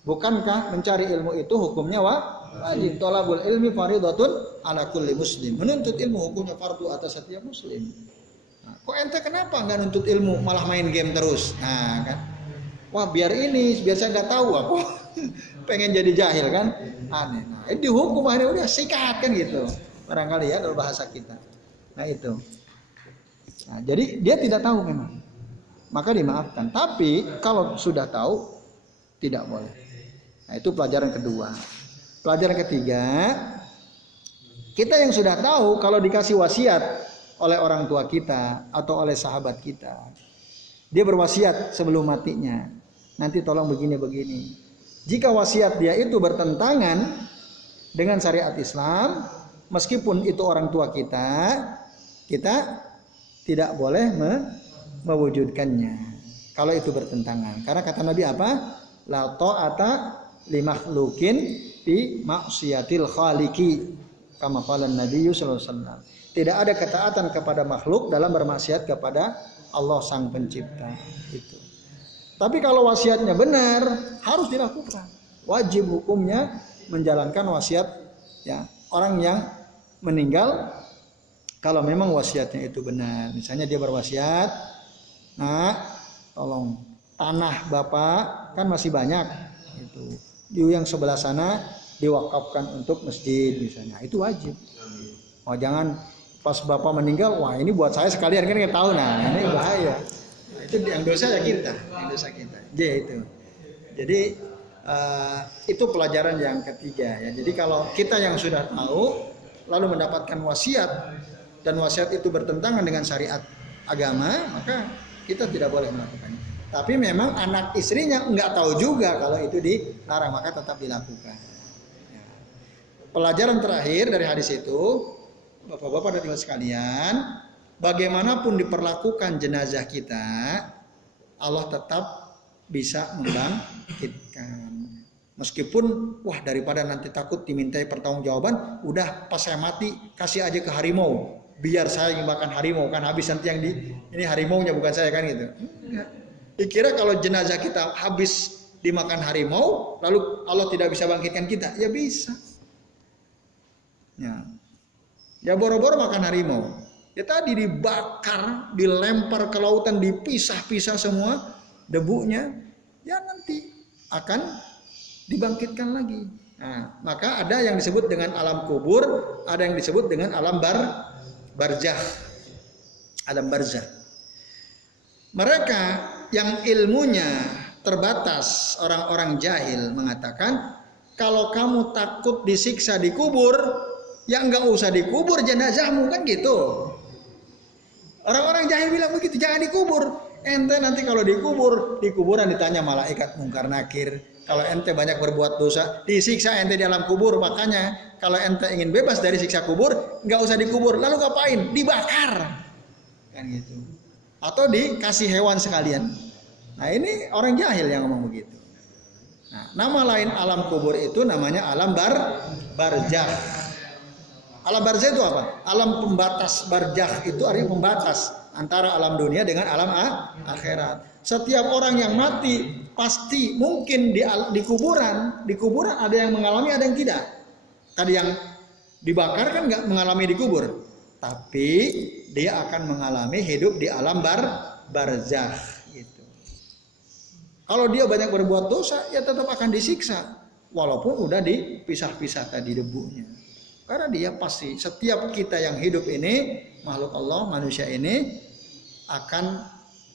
Bukankah mencari ilmu itu hukumnya wajib? Thalabul ilmi fardhatun ala kulli muslim. Menuntut ilmu hukumnya fardu atas setiap muslim. Nah, kok ente kenapa nggak nuntut ilmu malah main game terus? Nah kan, wah biar saya nggak tahu aku pengen jadi jahil kan, aneh. Nah dihukum akhirnya udah sikat kan gitu, barangkali ya dalam bahasa kita. Nah itu. Nah jadi dia tidak tahu memang, maka dimaafkan. Tapi kalau sudah tahu tidak boleh. Nah itu pelajaran kedua. Pelajaran ketiga, kita yang sudah tahu kalau dikasih wasiat oleh orang tua kita atau oleh sahabat kita, dia berwasiat sebelum matinya, nanti tolong begini-begini. Jika wasiat dia itu bertentangan dengan syariat Islam, meskipun itu orang tua kita tidak boleh mewujudkannya kalau itu bertentangan. Karena kata Nabi apa? La ta'ata li makhluqin fi maksiatil khaliqi. Kama qala Nabi sallallahu alaihi wasallam. Tidak ada ketaatan kepada makhluk dalam bermaksiat kepada Allah Sang Pencipta. Itu. Tapi kalau wasiatnya benar, harus dilakukan. Wajib hukumnya menjalankan wasiat ya orang yang meninggal kalau memang wasiatnya itu benar. Misalnya dia berwasiat, nah tolong tanah Bapak kan masih banyak itu. Di yang sebelah sana diwakafkan untuk masjid misalnya. Itu wajib. Oh jangan pas Bapak meninggal, wah ini buat saya sekalian kan nggak tahu, nah ini bahaya. Itu yang dosa ya kita, yang dosa kita. Itu. Jadi itu pelajaran yang ketiga ya. Jadi kalau kita yang sudah tahu lalu mendapatkan wasiat dan wasiat itu bertentangan dengan syariat agama, maka kita tidak boleh melakukannya. Tapi memang anak istrinya nggak tahu juga kalau itu dilarang, maka tetap dilakukan. Ya. Pelajaran terakhir dari hadis itu, Bapak-bapak dan ibu sekalian, bagaimanapun diperlakukan jenazah kita, Allah tetap bisa membangkitkan. Meskipun wah daripada nanti takut dimintai pertanggungjawaban, udah pas saya mati kasih aja ke harimau, biar saya yang makan harimau, kan habis nanti yang ini harimaunya bukan saya kan gitu. Dikira kalau jenazah kita habis dimakan harimau, lalu Allah tidak bisa bangkitkan kita, ya bisa. Ya boro-boro makan harimau. Ya tadi dibakar, dilempar ke lautan, dipisah-pisah semua debunya, ya nanti akan dibangkitkan lagi. Nah, maka ada yang disebut dengan alam kubur, ada yang disebut dengan alam barzah. Alam barzah. Mereka yang ilmunya terbatas, orang-orang jahil mengatakan, kalau kamu takut disiksa di kubur, ya enggak usah dikubur jenazahmu kan gitu. Orang-orang jahil bilang begitu, jangan dikubur. Ente nanti kalau dikubur, di kuburan ditanya malaikat mungkar nakir. Kalau ente banyak berbuat dosa, disiksa ente di alam kubur. Makanya kalau ente ingin bebas dari siksa kubur, enggak usah dikubur. Lalu ngapain? Dibakar. Kan gitu. Atau dikasih hewan sekalian. Nah ini orang jahil yang ngomong begitu. Nah, nama lain alam kubur itu namanya alam barzah. Alam barzah itu apa? Alam pembatas. Barzah itu artinya pembatas antara alam dunia dengan alam akhirat. Setiap orang yang mati pasti mungkin di kuburan ada yang mengalami, ada yang tidak. Tadi yang dibakar kan nggak mengalami di kubur, tapi dia akan mengalami hidup di alam barzah. Gitu. Kalau dia banyak berbuat dosa, ya tetap akan disiksa, walaupun udah dipisah-pisah tadi debunya. Karena dia pasti, setiap kita yang hidup ini, makhluk Allah, manusia ini akan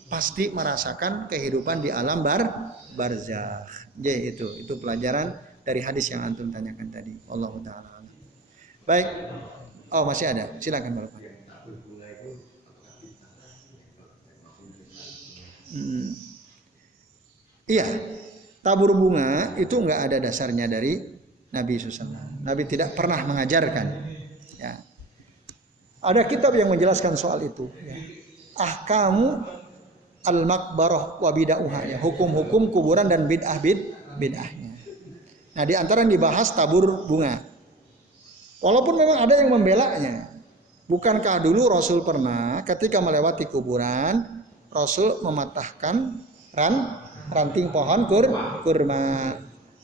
pasti merasakan kehidupan di alam barzakh. Jadi itu pelajaran dari hadis yang antum tanyakan tadi. Wallahu ta'ala. Baik. Oh, masih ada. Silakan Bapak. Iya. Tabur bunga itu enggak ada dasarnya dari Nabi SAW. Nabi tidak pernah mengajarkan. Ya. Ada kitab yang menjelaskan soal itu. Ya. Ahkamu al-makbarah wa bid'ahnya. Hukum-hukum kuburan dan bid'ahnya. Nah, di antara yang dibahas tabur bunga. Walaupun memang ada yang membelanya. Bukankah dulu Rasul pernah ketika melewati kuburan, Rasul mematahkan ranting pohon kurma.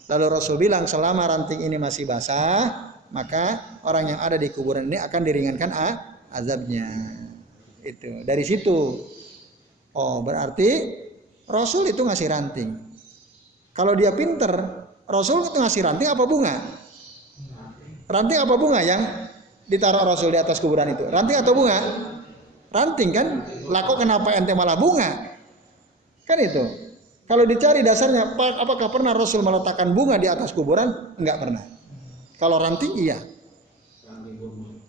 Lalu Rasul bilang selama ranting ini masih basah, maka orang yang ada di kuburan ini akan diringankan azabnya. Itu dari situ. Oh, berarti Rasul itu ngasih ranting. Kalau dia pinter, Rasul itu ngasih ranting apa bunga? Ranting apa bunga yang ditaruh Rasul di atas kuburan itu? Ranting atau bunga? Ranting kan? Lah kok kenapa ente malah bunga? Kan itu. Kalau dicari dasarnya, apakah pernah Rasul meletakkan bunga di atas kuburan? Enggak pernah. Kalau ranting iya.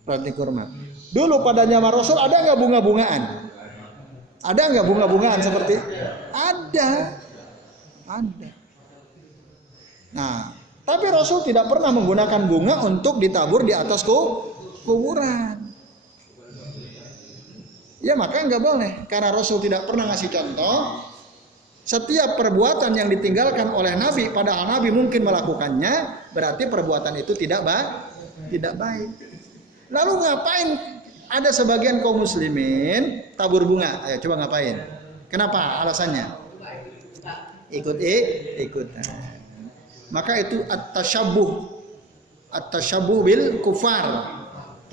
Ranting kurma. Dulu pada zaman Rasul ada nggak bunga-bungaan? Ada nggak bunga-bungaan seperti? Ada. Nah, tapi Rasul tidak pernah menggunakan bunga untuk ditabur di atas kuburan. Ya maka nggak boleh, karena Rasul tidak pernah ngasih contoh. Setiap perbuatan yang ditinggalkan oleh Nabi, padahal Nabi mungkin melakukannya, berarti perbuatan itu tidak baik. Lalu ngapain? Ada sebagian kaum muslimin tabur bunga. Ayo coba ngapain? Kenapa? Alasannya? Ikut. Maka itu at-tashabbuh bil kufar.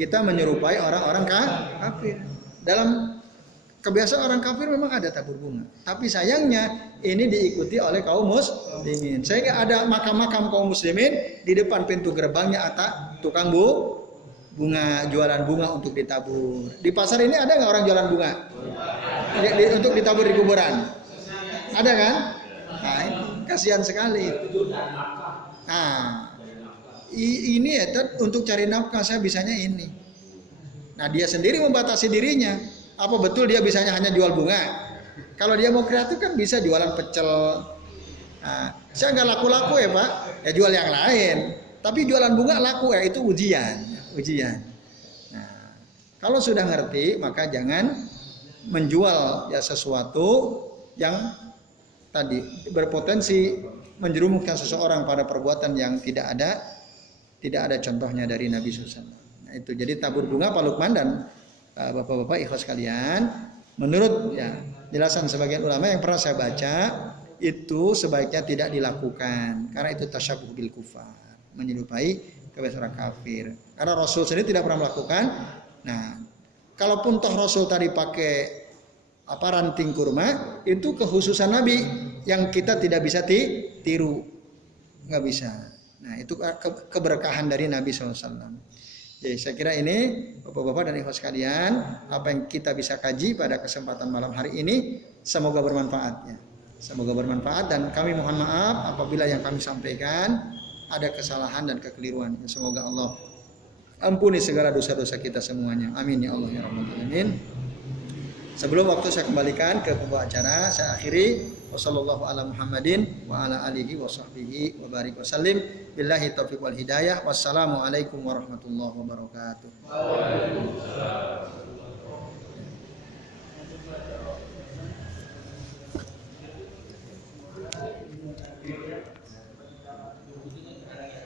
Kita menyerupai orang-orang kafir. Dalam kebiasaan orang kafir memang ada tabur bunga. Tapi sayangnya ini diikuti oleh kaum muslimin. Sehingga ada makam-makam kaum muslimin di depan pintu gerbangnya ada tukang bunga, jualan bunga untuk ditabur. Di pasar ini ada nggak orang jualan bunga? Untuk ditabur di kuburan? Ada kan? Nah, kasihan sekali. Nah, ini ya untuk cari nafkah saya bisanya ini. Nah, dia sendiri membatasi dirinya. Apa betul dia bisanya hanya jual bunga? Kalau dia mau kreatif kan bisa jualan pecel. Nah, saya nggak laku-laku ya Pak, ya jual yang lain. Tapi jualan bunga laku ya, itu ujian. Nah, kalau sudah ngerti maka jangan menjual ya sesuatu yang tadi berpotensi menjerumuskan seseorang pada perbuatan yang tidak ada contohnya dari Nabi SAW. Nah, itu jadi tabur bunga Pak Lukman dan bapak-bapak ikhlas kalian, menurut ya jelasan sebagian ulama yang pernah saya baca, itu sebaiknya tidak dilakukan karena itu tasyabuh bil kufar, menyerupai kebiasaan kafir. Karena Rasul sendiri tidak pernah melakukan. Nah, kalaupun toh Rasul tadi pakai ranting kurma, itu kekhususan Nabi yang kita tidak bisa tiru, nggak bisa. Nah, itu keberkahan dari Nabi SAW. Jadi saya kira ini bapak-bapak dan ikhwan sekalian, apa yang kita bisa kaji pada kesempatan malam hari ini, semoga bermanfaat ya. Semoga bermanfaat dan kami mohon maaf apabila yang kami sampaikan ada kesalahan dan kekeliruan. Semoga Allah ampuni segala dosa-dosa kita semuanya. Amin ya Allah ya Rabbal alamin. Sebelum waktu saya kembalikan ke pembawa acara, saya akhiri wassallallahu ala Muhammadin wa ala alihi wa sahbihi wa barik wasallim. Billahi taufiq wal hidayah. Wassalamualaikum warahmatullahi wabarakatuh.